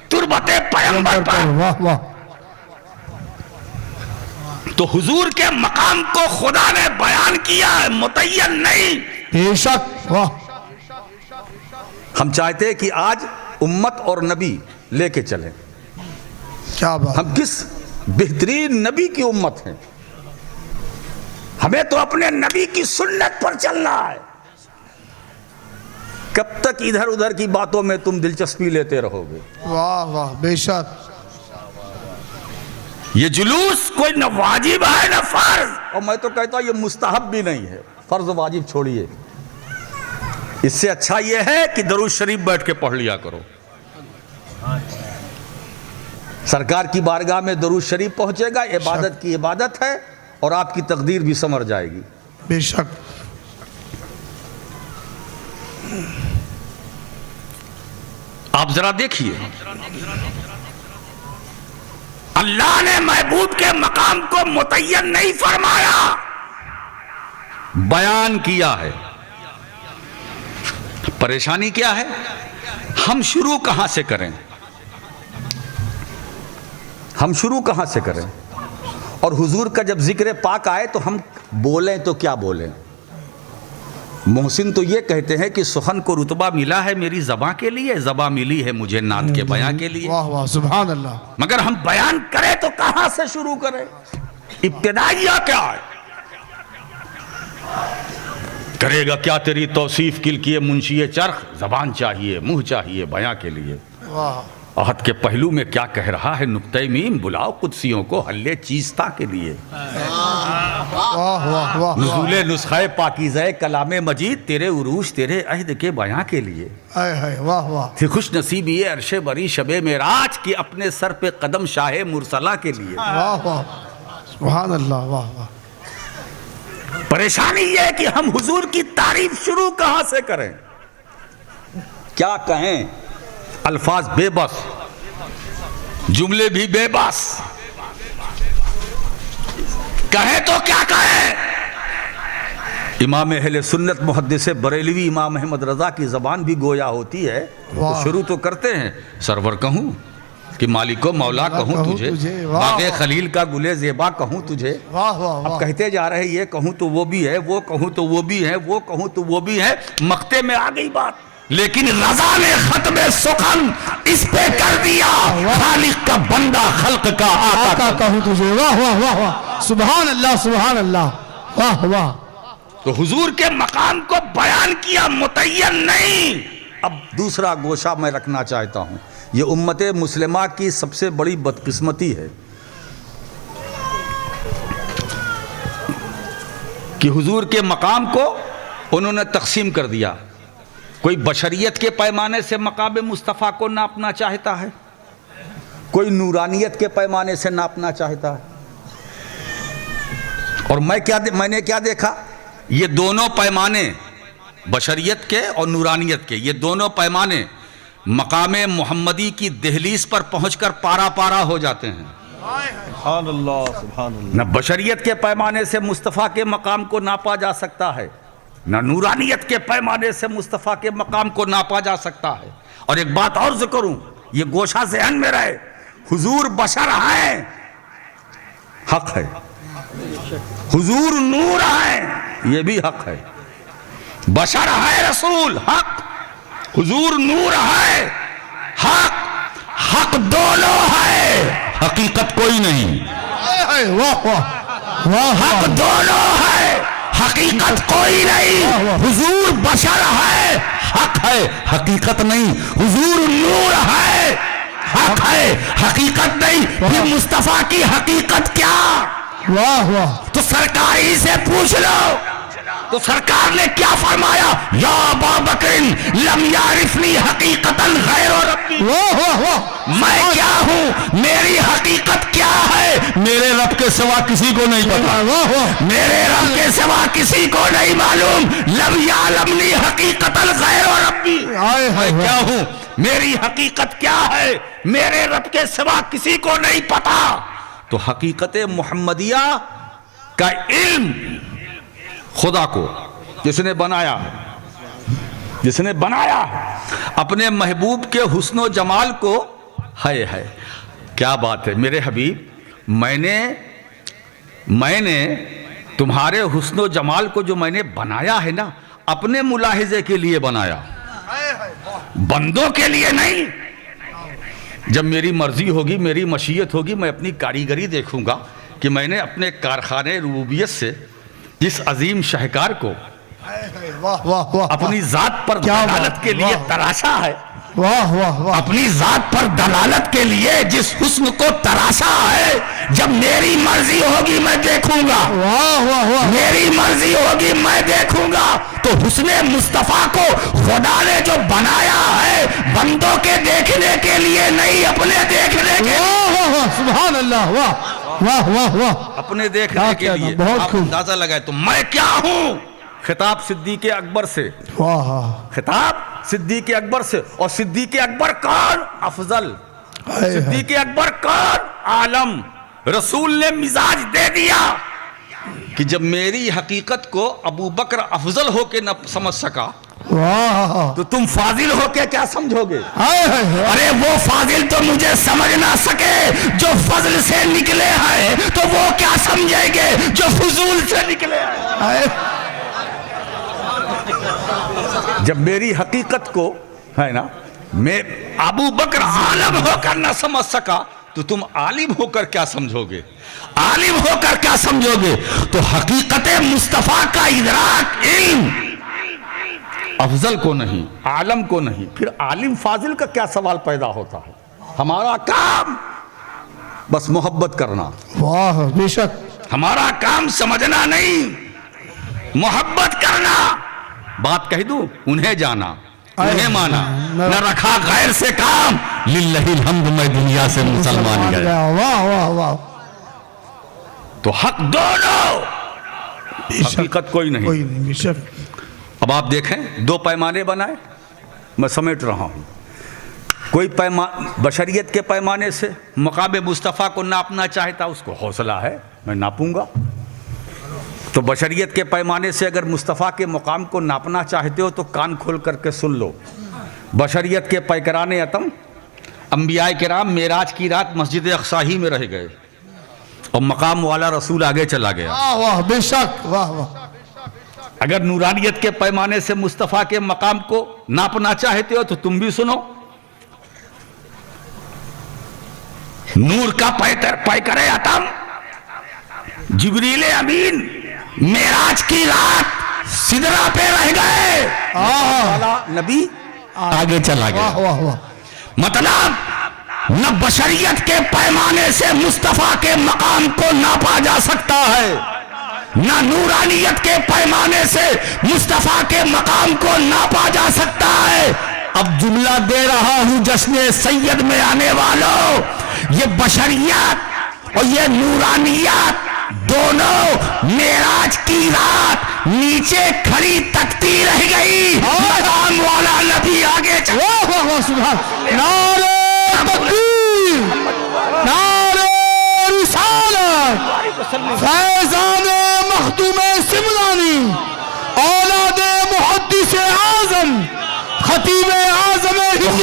تربت پیمبر پر. واہ واہ. تو حضور کے مقام کو خدا نے بیان کیا ہے، متعین نہیں. بے شک. واہ. ہم چاہتے ہیں کہ آج امت اور نبی لے کے چلیں. کیا بات. ہم کس بہترین نبی کی امت ہیں. ہمیں تو اپنے نبی کی سنت پر چلنا ہے. کب تک ادھر ادھر کی باتوں میں تم دلچسپی لیتے رہو گے؟ واہ واہ بے شک. یہ جلوس کوئی نہ واجب ہے نہ فرض، اور میں تو کہتا ہوں یہ مستحب بھی نہیں ہے. فرض واجب چھوڑیے. اس سے اچھا یہ ہے کہ درود شریف بیٹھ کے پڑھ لیا کرو. سرکار کی بارگاہ میں درود شریف پہنچے گا، عبادت کی عبادت ہے، اور آپ کی تقدیر بھی سنور جائے گی. بے شک. آپ ذرا دیکھیے، اللہ نے محبوب کے مقام کو متعین نہیں فرمایا، بیان کیا ہے. پریشانی کیا ہے؟ ہم شروع کہاں سے کریں؟ ہم شروع کہاں سے کریں؟ اور حضور کا جب ذکر پاک آئے تو ہم بولیں تو کیا بولیں؟ محسن تو یہ کہتے ہیں کہ سخن کو رتبہ ملا ہے میری زباں کے لیے، زباں ملی ہے مجھے نعت کے بیاں کے لیے. واہ واہ سبحان اللہ. مگر ہم بیان کریں تو کہاں سے شروع کریں؟ ابتدائیہ کیا ہے؟ کرے گا کیا تیری توصیف کل کیے منشی چرخ، زبان چاہیے منہ چاہیے بیاں کے لیے. واہ عہد کے پہلو میں کیا کہہ رہا ہے نقطۂ میم، بلاؤ قدسیوں کو حل چیزتا کے لیے. واہ واہ واہ نزول نسخہ پاکیزہ کلام مجید، تیرے عروج تیرے عہد کے بیاں کے لیے. ہائے ہائے واہ واہ تھی خوش نصیبی عرش بری شب معراج کی، اپنے سر پہ قدم شاہ مرسلہ کے لیے. واہ واہ سبحان اللہ واہ واہ. پریشانی یہ ہے کہ ہم حضور کی تعریف شروع کہاں سے کریں، کیا کہیں، الفاظ بے بس، جملے بھی بے بس، کہیں تو کیا کہیں. امام اہل سنت محدث بریلوی امام احمد رضا کی زبان بھی گویا ہوتی ہے، تو شروع تو کرتے ہیں سرور کہوں کہ مالک و مولا کہوں تجھے، باغ خلیل کا گلے زیبا کہوں تجھے. واہ واہ اب واہ کہتے جا رہے یہ کہوں تو وہ بھی ہے، وہ کہوں تو وہ بھی ہے، وہ کہوں تو وہ بھی ہے. مقطع میں آ گئی بات، لیکن رضا نے ختم سخن اس پہ کر دیا، خالق کا بندہ خلق کا آقا. آقا کہوں تجھے. واہ واہ واہ واہ سبحان اللہ سبحان اللہ واہ واہ. تو حضور کے مقام کو بیان کیا، متعین نہیں. اب دوسرا گوشہ میں رکھنا چاہتا ہوں، یہ امت مسلمہ کی سب سے بڑی بدقسمتی ہے کہ حضور کے مقام کو انہوں نے تقسیم کر دیا. کوئی بشریت کے پیمانے سے مقام مصطفیٰ کو ناپنا چاہتا ہے، کوئی نورانیت کے پیمانے سے ناپنا چاہتا ہے. اور میں نے کیا دیکھا، یہ دونوں پیمانے بشریت کے اور نورانیت کے، یہ دونوں پیمانے مقام محمدی کی دہلیز پر پہنچ کر پارا پارا ہو جاتے ہیں. سبحان اللہ سبحان اللہ. نہ بشریت کے پیمانے سے مصطفیٰ کے مقام کو ناپا جا سکتا ہے، نہ نورانیت کے پیمانے سے مصطفیٰ کے مقام کو ناپا جا سکتا ہے. اور ایک بات اور ذکر کروں، یہ گوشہ ذہن میں رہے، حضور بشر ہیں، حق ہے. حضور نور ہیں، یہ بھی حق ہے. بشر ہے رسول، حق. حضور نور ہے، حق. حق دونوں ہے، حقیقت کوئی نہیں. واہ واہ واہ حق دونوں ہے، حقیقت کوئی نہیں. حضور بشر ہے، حق ہے، حقیقت نہیں. حضور نور ہے، حق ہے، حقیقت نہیں. پھر مصطفیٰ کی حقیقت کیا؟ واہ واہ. تو سرکار ہی سے پوچھ لو. تو سرکار نے کیا فرمایا؟ یا ابا بکر لم یعرفنی حقیقتا غیر ربی. واہ واہ واہ. میں کیا ہوں، میری حقیقت کیا ہے، میرے رب کے سوا کسی کو نہیں پتا. واہ واہ. میرے رب کے سوا کسی کو نہیں معلوم. لم یعلمنی حقیقتا غیر ربی. ہائے ہائے میں کیا ہوں، میری حقیقت کیا ہے، میرے رب کے سوا کسی کو نہیں پتا. تو حقیقت محمدیہ کا علم خدا کو جس نے بنایا اپنے محبوب کے حسن و جمال کو، ہے کیا بات ہے میرے حبیب. میں نے تمہارے حسن و جمال کو جو میں نے بنایا ہے نا، اپنے ملاحظے کے لیے بنایا، بندوں کے لیے نہیں. جب میری مرضی ہوگی، میری مشیت ہوگی، میں اپنی کاریگری دیکھوں گا کہ میں نے اپنے کارخانے ربوبیت سے جس عظیم شاہکار کو واہ واہ واہ. اپنی ذات پر دلالت کے لیے تراشا ہے، واہ واہ واہ. اپنی ذات پر دلالت کے لیے جس حسن کو تراشا ہے، جب میری مرضی ہوگی میں دیکھوں گا، واہ واہ واہ. میری مرضی ہوگی میں دیکھوں گا. تو حسن مصطفیٰ کو خدا نے جو بنایا ہے، بندوں کے دیکھنے کے لیے نہیں، اپنے دیکھنے کے لیے. واہ واہ واہ سبحان اللہ. واہ واہ واہ واہ. اپنے دیکھنے کے لیے. بہت آپ خوب. اندازہ لگائے تو میں کیا ہوں. خطاب صدیق اکبر سے، واہ واہ. خطاب صدیق اکبر سے. اور صدیق اکبر کون؟ افضل. صدیق اکبر کون؟ عالم. رسول نے مزاج دے دیا کہ جب میری حقیقت کو ابو بکر افضل ہو کے نہ سمجھ سکا، واہ. تو تم فاضل ہو کے کیا سمجھو گے؟ ہائے ہائے. ارے وہ فاضل تو مجھے سمجھ نہ سکے جو فضل سے نکلے ہیں، تو وہ کیا سمجھیں گے جو فضول سے نکلے ہیں؟ ہائے. جب میری حقیقت کو ہے نا، میں ابو بکر عالم ہو کر نہ سمجھ سکا، تو تم عالم ہو کر کیا سمجھو گے؟ عالم ہو کر کیا سمجھو گے؟ تو حقیقت مصطفیٰ کا ادراک، علم افضل کو نہیں، عالم کو نہیں، پھر عالم فاضل کا کیا سوال پیدا ہوتا ہے؟ ہمارا کام بس محبت کرنا، واہ بے شک، ہمارا کام سمجھنا نہیں، محبت کرنا۔ بات کہہ دوں، انہیں جانا، انہیں مانا، نہ رکھا غیر سے کام، للہ الحمد میں دنیا سے مسلمان گئے۔ واہ واہ واہ، تو حق دونوں، حقیقت کوئی نہیں۔ کوئی نہیں، بے شک۔ اب آپ دیکھیں، دو پیمانے بنائے، میں سمیٹ رہا ہوں۔ کوئی بشریت کے پیمانے سے مقام مصطفیٰ کو ناپنا چاہتا، اس کو حوصلہ ہے، میں ناپوں گا۔ تو بشریت کے پیمانے سے اگر مصطفیٰ کے مقام کو ناپنا چاہتے ہو تو کان کھول کر کے سن لو۔ بشریت کے پیکران اتم انبیاء کرام معراج کی رات مسجد اقصی ہی میں رہ گئے، اور مقام والا رسول آگے چلا گیا۔ واہ واہ بے شک، واہ واہ، اگر نورانیت کے پیمانے سے مصطفیٰ کے مقام کو ناپنا چاہتے ہو تو تم بھی سنو۔ نور کا پیکر اتم جبریل امین معراج کی رات سدرہ پہ رہ گئے، نبی آگے چلا گیا۔ واہ واہ واہ، مطلب نہ بشریت کے پیمانے سے مصطفیٰ کے مقام کو ناپا جا سکتا ہے، نہ نورانیت کے پیمانے سے مصطفیٰ کے مقام کو ناپا جا سکتا ہے۔ اب جملہ دے رہا ہوں جشن سید میں آنے والوں، یہ بشریت اور یہ نورانیت دونوں معراج کی رات نیچے کھڑی تکتی رہ گئی، مقام والا نبی آگے چلا۔ واہ واہ واہ، سبحان، نعرہ تکبیر، نعرہ رسالت، فیضان مخدوم سمنانی، اولاد محدث اعظم، خطیب اعظم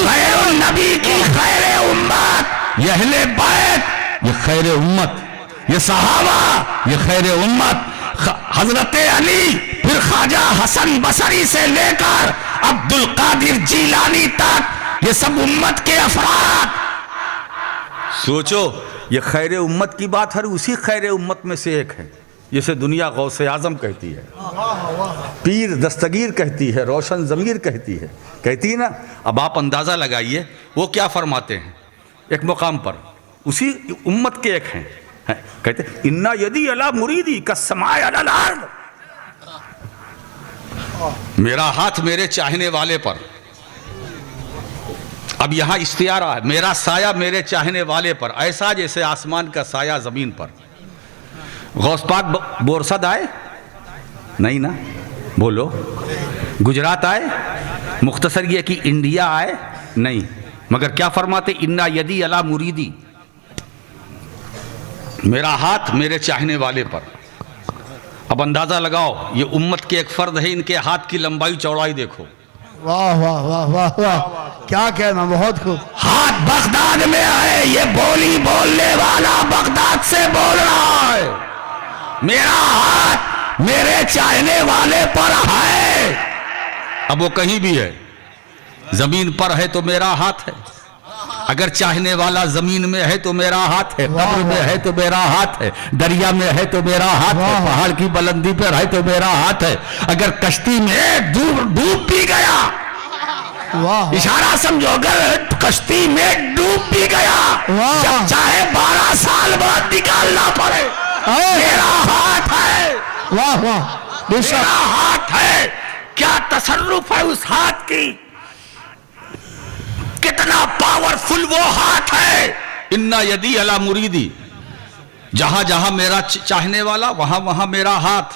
خیر النبی کی خیر امت، یہ اہل بیت، یہ خیر امت، یہ صحابہ، یہ خیر امت، حضرت علی، پھر خواجہ حسن بصری سے لے کر عبدالقادر جیلانی تک، یہ سب امت کے افراد۔ سوچو، یہ خیر امت کی بات ہے، اسی خیر امت میں سے ایک ہے جسے دنیا غوث اعظم کہتی ہے، پیر دستگیر کہتی ہے، روشن ضمیر کہتی ہے، کہتی نا۔ اب آپ اندازہ لگائیے وہ کیا فرماتے ہیں ایک مقام پر، اسی امت کے ایک ہیں، کہتے اِنَّا یَدِي عَلَى مُرِيدِي كَالسَّمَاءِ عَلَى الْأَرْضِ، میرا ہاتھ میرے چاہنے والے پر۔ اب یہاں استعارہ ہے، میرا سایہ میرے چاہنے والے پر، ایسا جیسے آسمان کا سایہ زمین پر۔ غوث پاک بورسد آئے؟ نہیں نا، بولو۔ گجرات آئے؟ مختصر یہ کہ انڈیا آئے؟ نہیں، مگر کیا فرماتے؟ اِنَّا یَدِي عَلَى مُرِيدِي، میرا ہاتھ میرے چاہنے والے پر۔ اب اندازہ لگاؤ، یہ امت کے ایک فرد ہے، ان کے ہاتھ کی لمبائی چوڑائی دیکھو۔ واہ واہ واہ واہ واہ، کیا کہنا، بہت خوب۔ ہاتھ بغداد میں ہے، یہ بولی بولنے والا بغداد سے بول رہا ہے، میرا ہاتھ میرے چاہنے والے پر ہے۔ اب وہ کہیں بھی ہے، زمین پر ہے تو میرا ہاتھ ہے، اگر چاہنے والا زمین میں ہے تو میرا ہاتھ ہے، قبر میں ہے تو میرا ہاتھ ہے، دریا میں ہے تو میرا ہاتھ ہے، پہاڑ کی بلندی پر ہے تو میرا ہاتھ ہے، اگر کشتی میں ڈوب بھی گیا، واہ، اشارہ سمجھو، اگر کشتی میں ڈوب بھی گیا، جب چاہے 12 سال بعد نکالنا پڑے، میرا ہاتھ ہے، واہ واہ، بے شک، میرا ہاتھ ہے۔ کیا تصرف ہے اس ہاتھ کی، کتنا پاورفل وہ ہاتھ ہے۔ اِنَّا یَدِي عَلَى مُرِيدِي، جہاں جہاں میرا چاہنے والا وہاں وہاں میرا ہاتھ،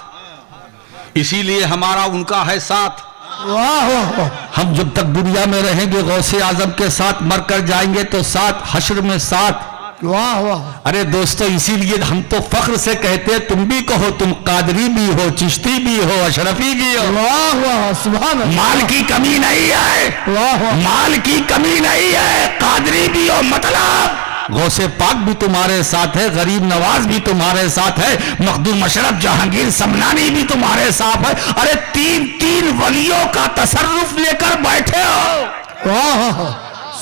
اسی لیے ہمارا ان کا ہے ساتھ۔ واہ واہ واہ، ہم جب تک دنیا میں رہیں گے غوث اعظم کے ساتھ، مر کر جائیں گے تو ساتھ، حشر میں ساتھ۔ واہ واہ، ارے دوستو، اسی لیے ہم تو فخر سے کہتے ہیں، تم بھی کہو، تم قادری بھی ہو، چشتی بھی ہو، اشرفی بھی ہو، واہ واہ، سبحان اللہ، مال کی کمی نہیں ہے، واہ واہ، مال کی کمی نہیں ہے، قادری بھی ہو، مطلب غوث پاک بھی تمہارے ساتھ ہے، غریب نواز بھی تمہارے ساتھ ہے، مخدوم اشرف جہانگیر سمنانی بھی تمہارے ساتھ ہے۔ ارے تین ولیوں کا تصرف لے کر بیٹھے ہو، واہ،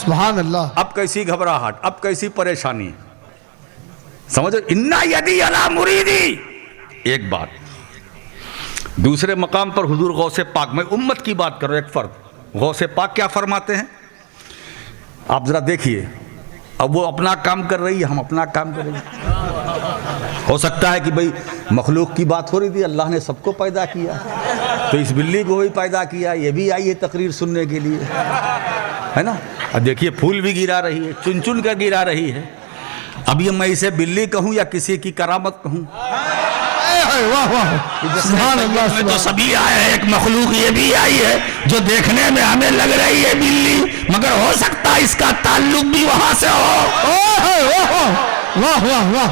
سبحان اللہ، اب کیسی گھبراہٹ، اب کیسی پریشانی، سمجھو۔ اِنَّا یَدِي عَلَى مُرِيدِي، ایک بات دوسرے مقام پر حضور غوث پاک، میں امت کی بات کر رہا ہوں، ایک فرد غوث پاک کیا فرماتے ہیں آپ ذرا دیکھیے. اب وہ اپنا کام کر رہی ہے، ہم اپنا کام کر رہے ہیں. ہو سکتا ہے کہ بھئی مخلوق کی بات ہو رہی تھی، اللہ نے سب کو پیدا کیا تو اس بلی کو بھی پیدا کیا، یہ بھی آئی ہے تقریر سننے کے لیے، ہے نا. اب دیکھیے پھول بھی گرا رہی ہے، چن چن کر گرا رہی ہے. اب یہ میں اسے بلی کہوں یا کسی کی کرامت کہوں؟ واہ واہ سبحان اللہ. میں تو سبھی آئے ہیں، ایک مخلوق یہ بھی آئی ہے جو دیکھنے میں ہمیں لگ رہی ہے بلی، مگر ہو سکتا ہے اس کا تعلق بھی وہاں سے ہو. واہ واہ واہ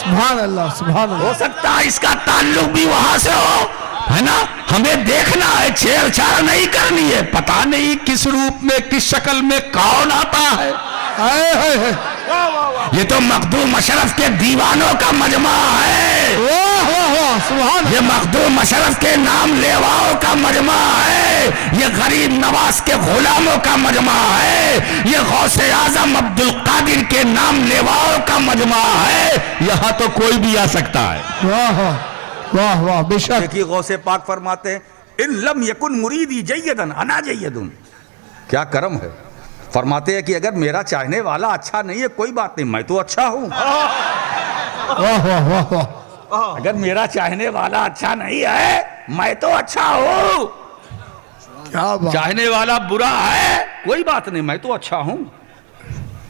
سبحان اللہ سبحان ہو اللہ. سکتا ہے اس کا تعلق بھی وہاں سے ہو، ہے نا. ہمیں دیکھنا ہے، چھیڑ چھاڑ نہیں کرنی ہے. پتہ نہیں کس روپ میں، کس شکل میں کون آتا ہے. یہ تو مخدوم اشرف کے دیوانوں کا مجمع ہے. واہ واہ واہ سبحان. یہ مخدوم اشرف کے نام لیواؤں کا مجمع ہے. یہ غریب نواز کے غلاموں کا مجمع ہے. یہ غوث اعظم عبد القادر کے نام لیواؤں کا مجمع ہے. یہاں تو کوئی بھی آ سکتا ہے. واہ واہ واہ بے شک. دیکھیے غوث پاک فرماتے ہیں ان لم یکن مریدی جیدن انا جیدن. کیا کرم ہے. فرماتے ہیں کہ اگر میرا چاہنے والا اچھا نہیں ہے کوئی بات نہیں، میں تو اچھا ہوں. واہ واہ واہ واہ. اگر میرا چاہنے والا اچھا نہیں ہے میں تو اچھا ہوں. کیا بات. چاہنے والا برا ہے کوئی بات نہیں، میں تو اچھا ہوں.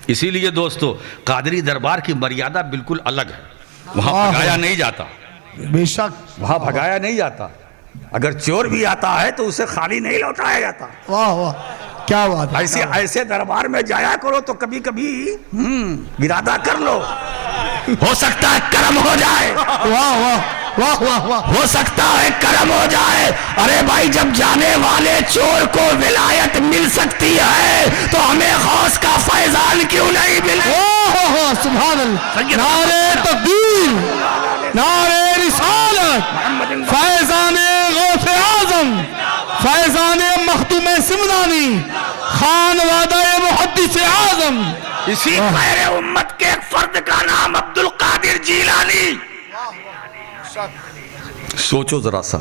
اسی لیے دوستو قادری دربار کی مریادہ بالکل الگ ہے. وہاں بھگایا نہیں جاتا، بے شک. وہاں بھگایا نہیں جاتا. اگر چور بھی آتا ہے تو اسے خالی نہیں لوٹایا جاتا. واہ واہ کیا بات ہے. ایسے دربار میں جایا کرو تو کبھی کبھی ارادہ کر لو، ہو سکتا ہے کرم ہو جائے. واہ واہ واہ واہ واہ. ہو سکتا ہے کرم ہو جائے. ارے بھائی جب جانے والے چور کو ولایت مل سکتی ہے تو ہمیں غوث کا فیضان کیوں نہیں ملے. واہ واہ سبحان اللہ. نعرہ تکبیر، نعرہ رسالت، فیضان غوث اعظم، فیضان مخدوم سمنانی، خان وعدہ محدث اعظم. اسی خیر امت کے ایک فرد کا نام عبد القادر جیلانی. سوچو ذرا سا،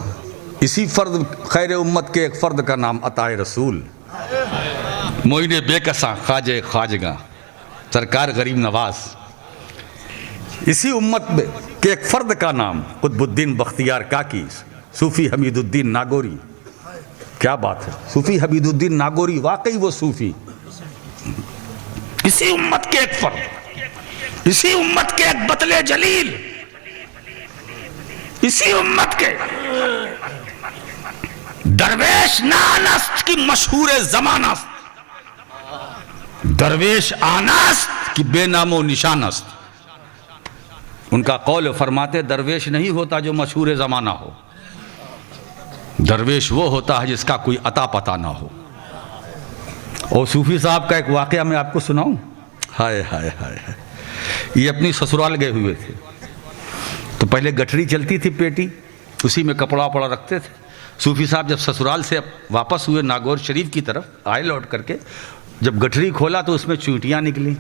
اسی خیر امت کے ایک فرد کا نام عطا رسول، معین بے کساں خواجہ خواجگاں سرکار غریب نواز. اسی امت کے ایک فرد کا نام قطب الدین بختیار کاکی، صوفی حمید الدین ناگوری. کیا بات ہے، صوفی حمید الدین ناگوری واقعی وہ صوفی. اسی امت کے ایک فرد، اسی امت کے ایک بطل جلیل، اسی امت کے درویش نانست کی مشہور زمانہ، درویش آنست کی بے نام و نشانست. ان کا قول فرماتے درویش نہیں ہوتا جو مشہور زمانہ ہو، درویش وہ ہوتا ہے جس کا کوئی عطا پتہ نہ ہو. اور صوفی صاحب کا ایک واقعہ میں آپ کو سناؤں. ہائے ہائے ہائے، یہ اپنی سسرال گئے ہوئے تھے تو پہلے گٹھری چلتی تھی پیٹی، اسی میں کپڑا وپڑا رکھتے تھے. صوفی صاحب جب سسرال سے واپس ہوئے ناگور شریف کی طرف آئے لوٹ کر کے، جب گٹھری کھولا تو اس میں چوٹیاں نکلی.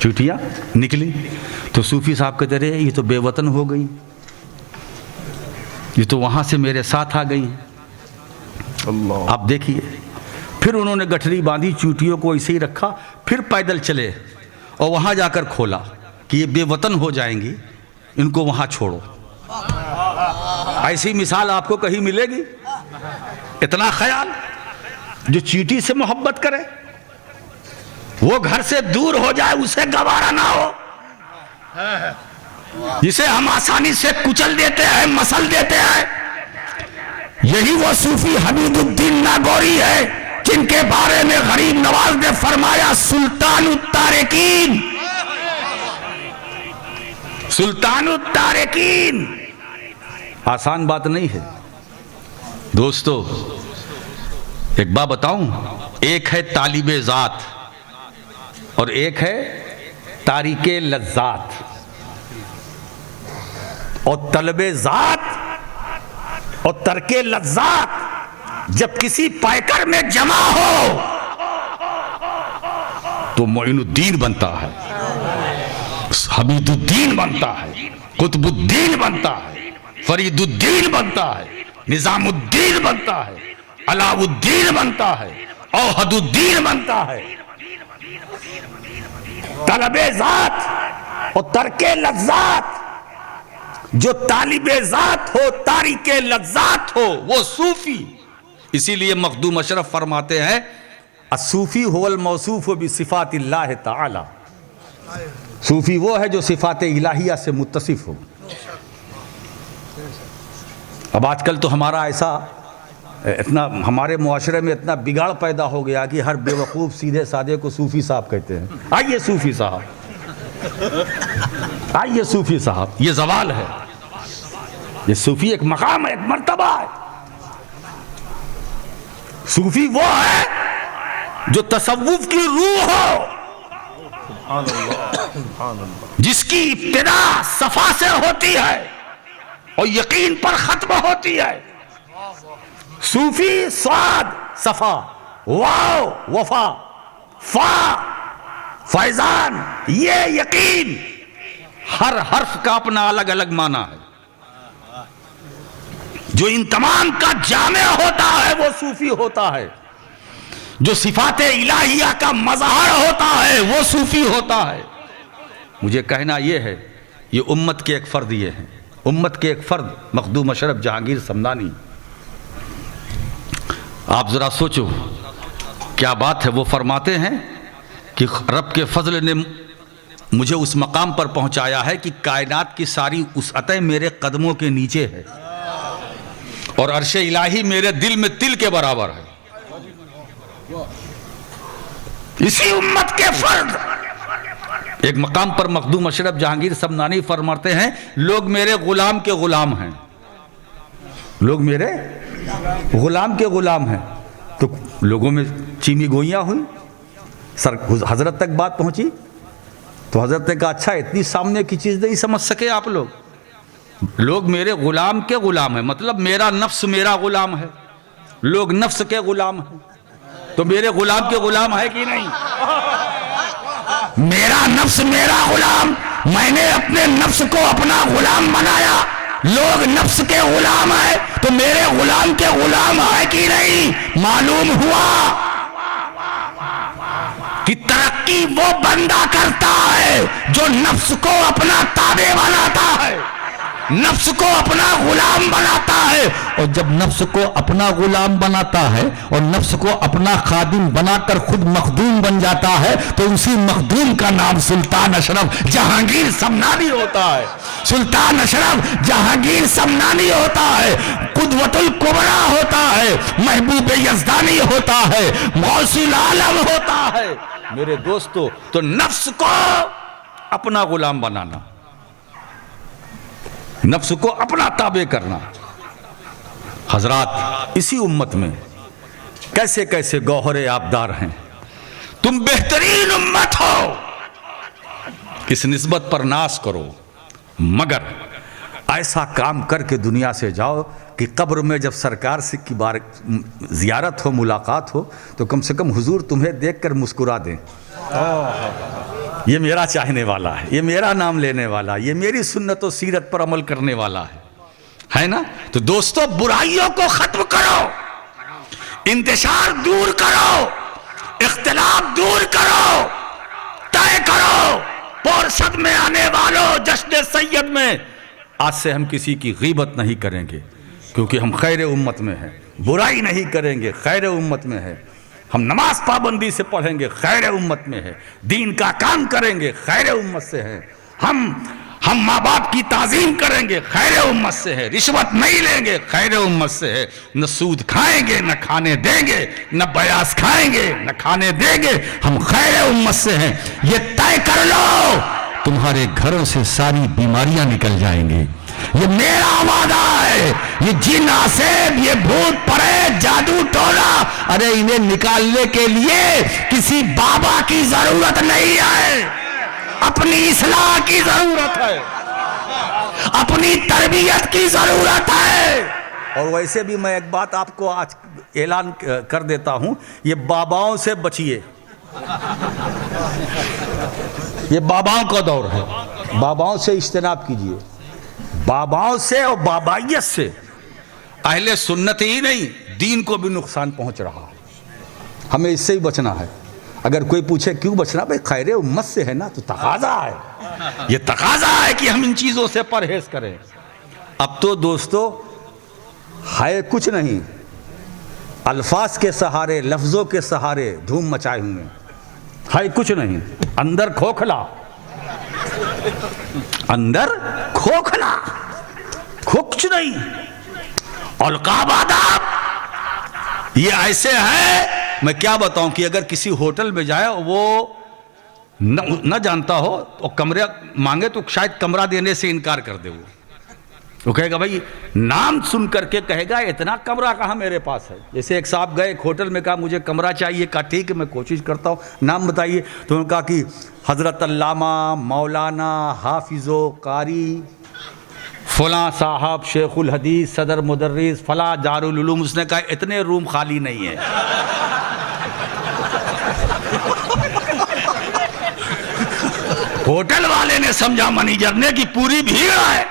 چوٹیاں نکلی تو صوفی صاحب کہتے رہے یہ تو بے وطن ہو گئی، یہ تو وہاں سے میرے ساتھ آ گئی ہیں. آپ دیکھیے پھر انہوں نے گٹھری باندھی، چوٹیوں کو ایسے ہی رکھا، پھر پیدل چلے اور وہاں جا کر کھولا کہ یہ بے وطن ہو جائیں گی، ان کو وہاں چھوڑو. ایسی مثال آپ کو کہیں ملے گی؟ اتنا خیال، جو چیٹی سے محبت کرے وہ گھر سے دور ہو جائے اسے گوارا نہ ہو، جسے ہم آسانی سے کچل دیتے ہیں، مسل دیتے ہیں. یہی وہ صوفی حمید الدین ناگوری ہے جن کے بارے میں غریب نواز نے فرمایا سلطان التارکین، سلطان التارکین. آسان بات نہیں ہے دوستو. ایک بات بتاؤں، ایک ہے طالب ذات اور ایک ہے تارک لذات. اور طلب ذات اور ترک لذات جب کسی پیکر میں جمع ہو تو معین الدین بنتا ہے، حمید الدین بنتا ہے، قطب الدین بنتا ہے. فرید الدین بنتا ہے، نظام الدین بنتا ہے، علاء الدین بنتا ہے، اوحد الدین بنتا ہے۔ طلب ذات اور ترک لذات، جو طالب ذات ہو تارک لذات ہو وہ صوفی۔ اسی لیے مخدوم اشرف فرماتے ہیں الصوفی هو الموصوف بصفات اللہ تعالی، صوفی وہ ہے جو صفات الہیہ سے متصف ہو۔ اب آج کل تو ہمارا ایسا اتنا ہمارے معاشرے میں اتنا بگاڑ پیدا ہو گیا کہ ہر بے وقوف سیدھے سادے کو صوفی صاحب کہتے ہیں۔ آئیے صوفی صاحب، آئیے صوفی صاحب، یہ زوال ہے۔ یہ صوفی ایک مقام ہے، ایک مرتبہ ہے۔ صوفی وہ ہے جو تصوف کی روح ہو، جس کی ابتدا صفا سے ہوتی ہے اور یقین پر ختم ہوتی ہے۔ صوفی صاد صفا، واو وفا، فا فیضان، یہ یقین، ہر حرف کا اپنا الگ الگ معنی ہے۔ جو ان تمام کا جامع ہوتا ہے وہ صوفی ہوتا ہے، جو صفات الہیہ کا مظہر ہوتا ہے وہ صوفی ہوتا ہے۔ مجھے کہنا یہ ہے، یہ امت کے ایک فرد یہ ہیں، امت کے ایک فرد مخدوم اشرف جہانگیر سمنانی۔ آپ ذرا سوچو کیا بات ہے۔ وہ فرماتے ہیں کہ رب کے فضل نے مجھے اس مقام پر پہنچایا ہے کہ کائنات کی ساری وسعتیں میرے قدموں کے نیچے ہے، اور عرش الہی میرے دل میں تل کے برابر ہے۔ اسی امت کے فرد ایک مقام پر مخدوم اشرف جہانگیر سمنانی فرماتے ہیں لوگ میرے غلام کے غلام ہیں، لوگ میرے غلام کے غلام ہیں۔ تو لوگوں میں چیمی گوئیاں ہوئی، حضرت تک بات پہنچی تو حضرت نے کہا اچھا اتنی سامنے کی چیز نہیں سمجھ سکے آپ لوگ میرے غلام کے غلام ہیں، مطلب میرا نفس میرا غلام ہے، لوگ نفس کے غلام ہیں، تو میرے غلام کے غلام ہے کہ نہیں؟ میرا نفس میرا غلام، میں نے اپنے نفس کو اپنا غلام بنایا، لوگ نفس کے غلام ہیں تو میرے غلام کے غلام ہے کہ نہیں؟ معلوم ہوا کہ ترقی وہ بندہ کرتا ہے جو نفس کو اپنا تابع بناتا ہے، نفس کو اپنا غلام بناتا ہے، اور جب نفس کو اپنا غلام بناتا ہے اور نفس کو اپنا خادم بنا کر خود مخدوم بن جاتا ہے تو اسی مخدوم کا نام سلطان اشرف جہانگیر سمنانی ہوتا ہے۔ سلطان اشرف جہانگیر سمنانی ہوتا ہے، قدوۃ الکبریٰ ہوتا ہے، محبوب یزدانی ہوتا ہے، غوث العالم ہوتا ہے۔ میرے دوستو، تو نفس کو اپنا غلام بنانا، نفس کو اپنا تابع کرنا۔ حضرات، اسی امت میں کیسے کیسے گوہر آبدار ہیں۔ تم بہترین امت ہو، اس نسبت پر ناز کرو، مگر ایسا کام کر کے دنیا سے جاؤ کہ قبر میں جب سرکار سے کی بار زیارت ہو، ملاقات ہو، تو کم سے کم حضور تمہیں دیکھ کر مسکرا دیں، یہ میرا چاہنے والا ہے، یہ میرا نام لینے والا، یہ میری سنت و سیرت پر عمل کرنے والا ہے نا؟ تو دوستو، برائیوں کو ختم کرو، انتشار دور کرو، اختلاف دور کرو، طے کرو، پورشد میں آنے والوں، جشن سید میں آج سے ہم کسی کی غیبت نہیں کریں گے، کیونکہ ہم خیر امت میں ہیں، برائی نہیں کریں گے، خیر امت میں ہے، ہم نماز پابندی سے پڑھیں گے، خیر امت میں ہے، دین کا کام کریں گے، خیر امت سے ہے، ہم ماں باپ کی تعظیم کریں گے، خیر امت سے ہے، رشوت نہیں لیں گے، خیر امت سے ہے، نہ سود کھائیں گے، نہ کھانے دیں گے، نہ بیاس کھائیں گے، نہ کھانے دیں گے، ہم خیر امت سے ہیں۔ یہ طے کر لو، تمہارے گھروں سے ساری بیماریاں نکل جائیں گے، یہ میرا وعدہ ہے۔ یہ جن آسیب، یہ بھوت پریت، جادو ٹونا، ارے انہیں نکالنے کے لیے کسی بابا کی ضرورت نہیں ہے، اپنی اصلاح کی ضرورت ہے، اپنی تربیت کی ضرورت ہے۔ اور ویسے بھی میں ایک بات آپ کو آج اعلان کر دیتا ہوں، یہ باباؤں سے بچیے، یہ باباؤں کا دور ہے، باباؤں سے اجتناب کیجئے، باباؤں سے اور بابائیت سے اہل سنت ہی نہیں دین کو بھی نقصان پہنچ رہا ہے. ہمیں اس سے ہی بچنا ہے. اگر کوئی پوچھے کیوں بچنا، بھائی خیر امت سے ہے نا، تو تقاضا ہے، یہ تقاضا ہے کہ ہم ان چیزوں سے پرہیز کریں. اب تو دوستو ہے کچھ نہیں، الفاظ کے سہارے، لفظوں کے سہارے دھوم مچائے ہوئے، ہے کچھ نہیں، اندر کھوکھلا، اندر کھوکھلا، کچھ نہیں. القاب آداب یہ ایسے ہیں، میں کیا بتاؤں کہ اگر کسی ہوٹل میں جائے وہ نہ جانتا ہو اور کمرہ مانگے تو شاید کمرہ دینے سے انکار کر دے. وہ کہے گا بھائی نام سن کر کے کہے گا اتنا کمرہ کہاں میرے پاس ہے. جیسے ایک صاحب گئے ایک ہوٹل میں، کہا مجھے کمرہ چاہیے، کہا ٹھیک ہے میں کوشش کرتا ہوں، نام بتائیے. تو انہوں نے کہا کہ حضرت علامہ مولانا حافظ و قاری فلاں صاحب شیخ الحدیث صدر مدرس فلاں دارالعلوم. اس نے کہا اتنے روم خالی نہیں ہیں. ہوٹل والے نے سمجھا منیجر نے کہ پوری بھیڑ ہے.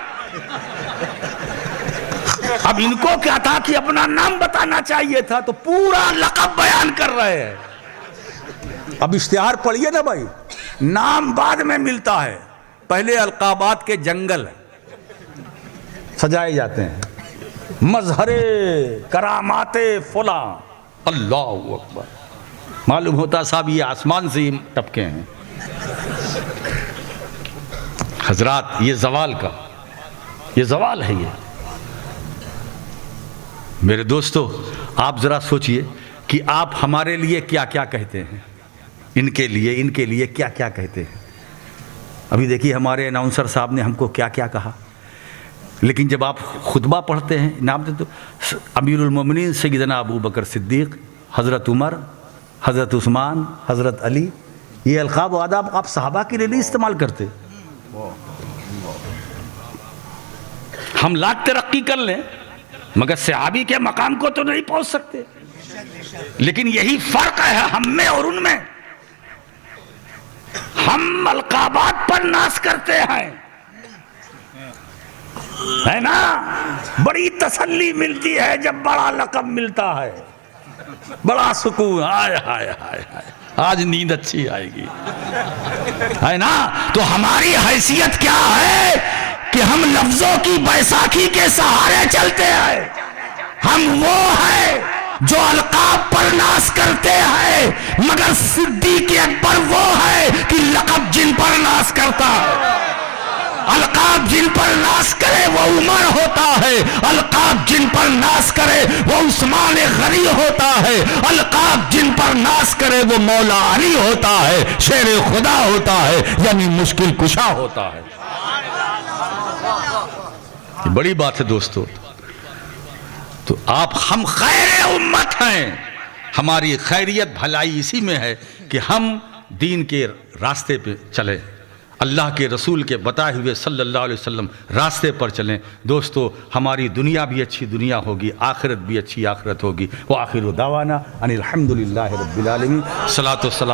اب ان کو کیا تھا کہ اپنا نام بتانا چاہیے تھا، تو پورا لقب بیان کر رہے ہیں. اب اشتہار پڑھیے نا بھائی، نام بعد میں ملتا ہے، پہلے القابات کے جنگل سجائے جاتے ہیں. مظہر کرامات فلاں، اللہ اکبر. معلوم ہوتا صاحب یہ آسمان سے ہی ٹپکے ہیں. حضرات یہ زوال کا، یہ زوال ہے. یہ میرے دوستو آپ ذرا سوچئے کہ آپ ہمارے لیے کیا کیا کہتے ہیں، ان کے لیے کیا کیا کہتے ہیں. ابھی دیکھیے ہمارے اناؤنسر صاحب نے ہم کو کیا کیا کہا. لیکن جب آپ خطبہ پڑھتے ہیں نام دے تو امیر المومنین سیدنا ابو بکر صدیق، حضرت عمر، حضرت عثمان، حضرت علی، یہ القاب و آداب آپ صحابہ کے لیے استعمال کرتے. ہم لاکھ ترقی کر لیں مگر صحابی کے مقام کو تو نہیں پہنچ سکتے. لیکن یہی فرق ہے ہم میں اور ان میں. ہم القابات پر ناز کرتے ہیں، ہے نا. بڑی تسلی ملتی ہے جب بڑا لقب ملتا ہے، بڑا سکون. ہائے ہائے ہائے ہائے آج نیند اچھی آئے گی، ہے نا. تو ہماری حیثیت کیا ہے کہ ہم لفظوں کی بیساکھی کے سہارے چلتے ہیں. ہم وہ ہیں جو القاب پر ناز کرتے ہیں، مگر صدیق اکبر وہ ہے کہ لقب جن پر ناز کرتا ہے. القاب جن پر ناز کرے وہ عمر ہوتا ہے، القاب جن پر ناز کرے وہ عثمان غنی ہوتا ہے، القاب جن پر ناز کرے وہ مولا علی ہوتا ہے، شیر خدا ہوتا ہے، یعنی مشکل کشا ہوتا ہے. یہ بڑی بات ہے دوستو. تو ہم خیر امت ہیں. ہماری خیریت بھلائی اسی میں ہے کہ ہم دین کے راستے پہ چلیں، اللہ کے رسول کے بتائے ہوئے صلی اللہ علیہ وسلم راستے پر چلیں. دوستو ہماری دنیا بھی اچھی دنیا ہوگی، آخرت بھی اچھی آخرت ہوگی. وآخر دعوانا ان الحمدللہ رب العالمین. صلاۃ والسلام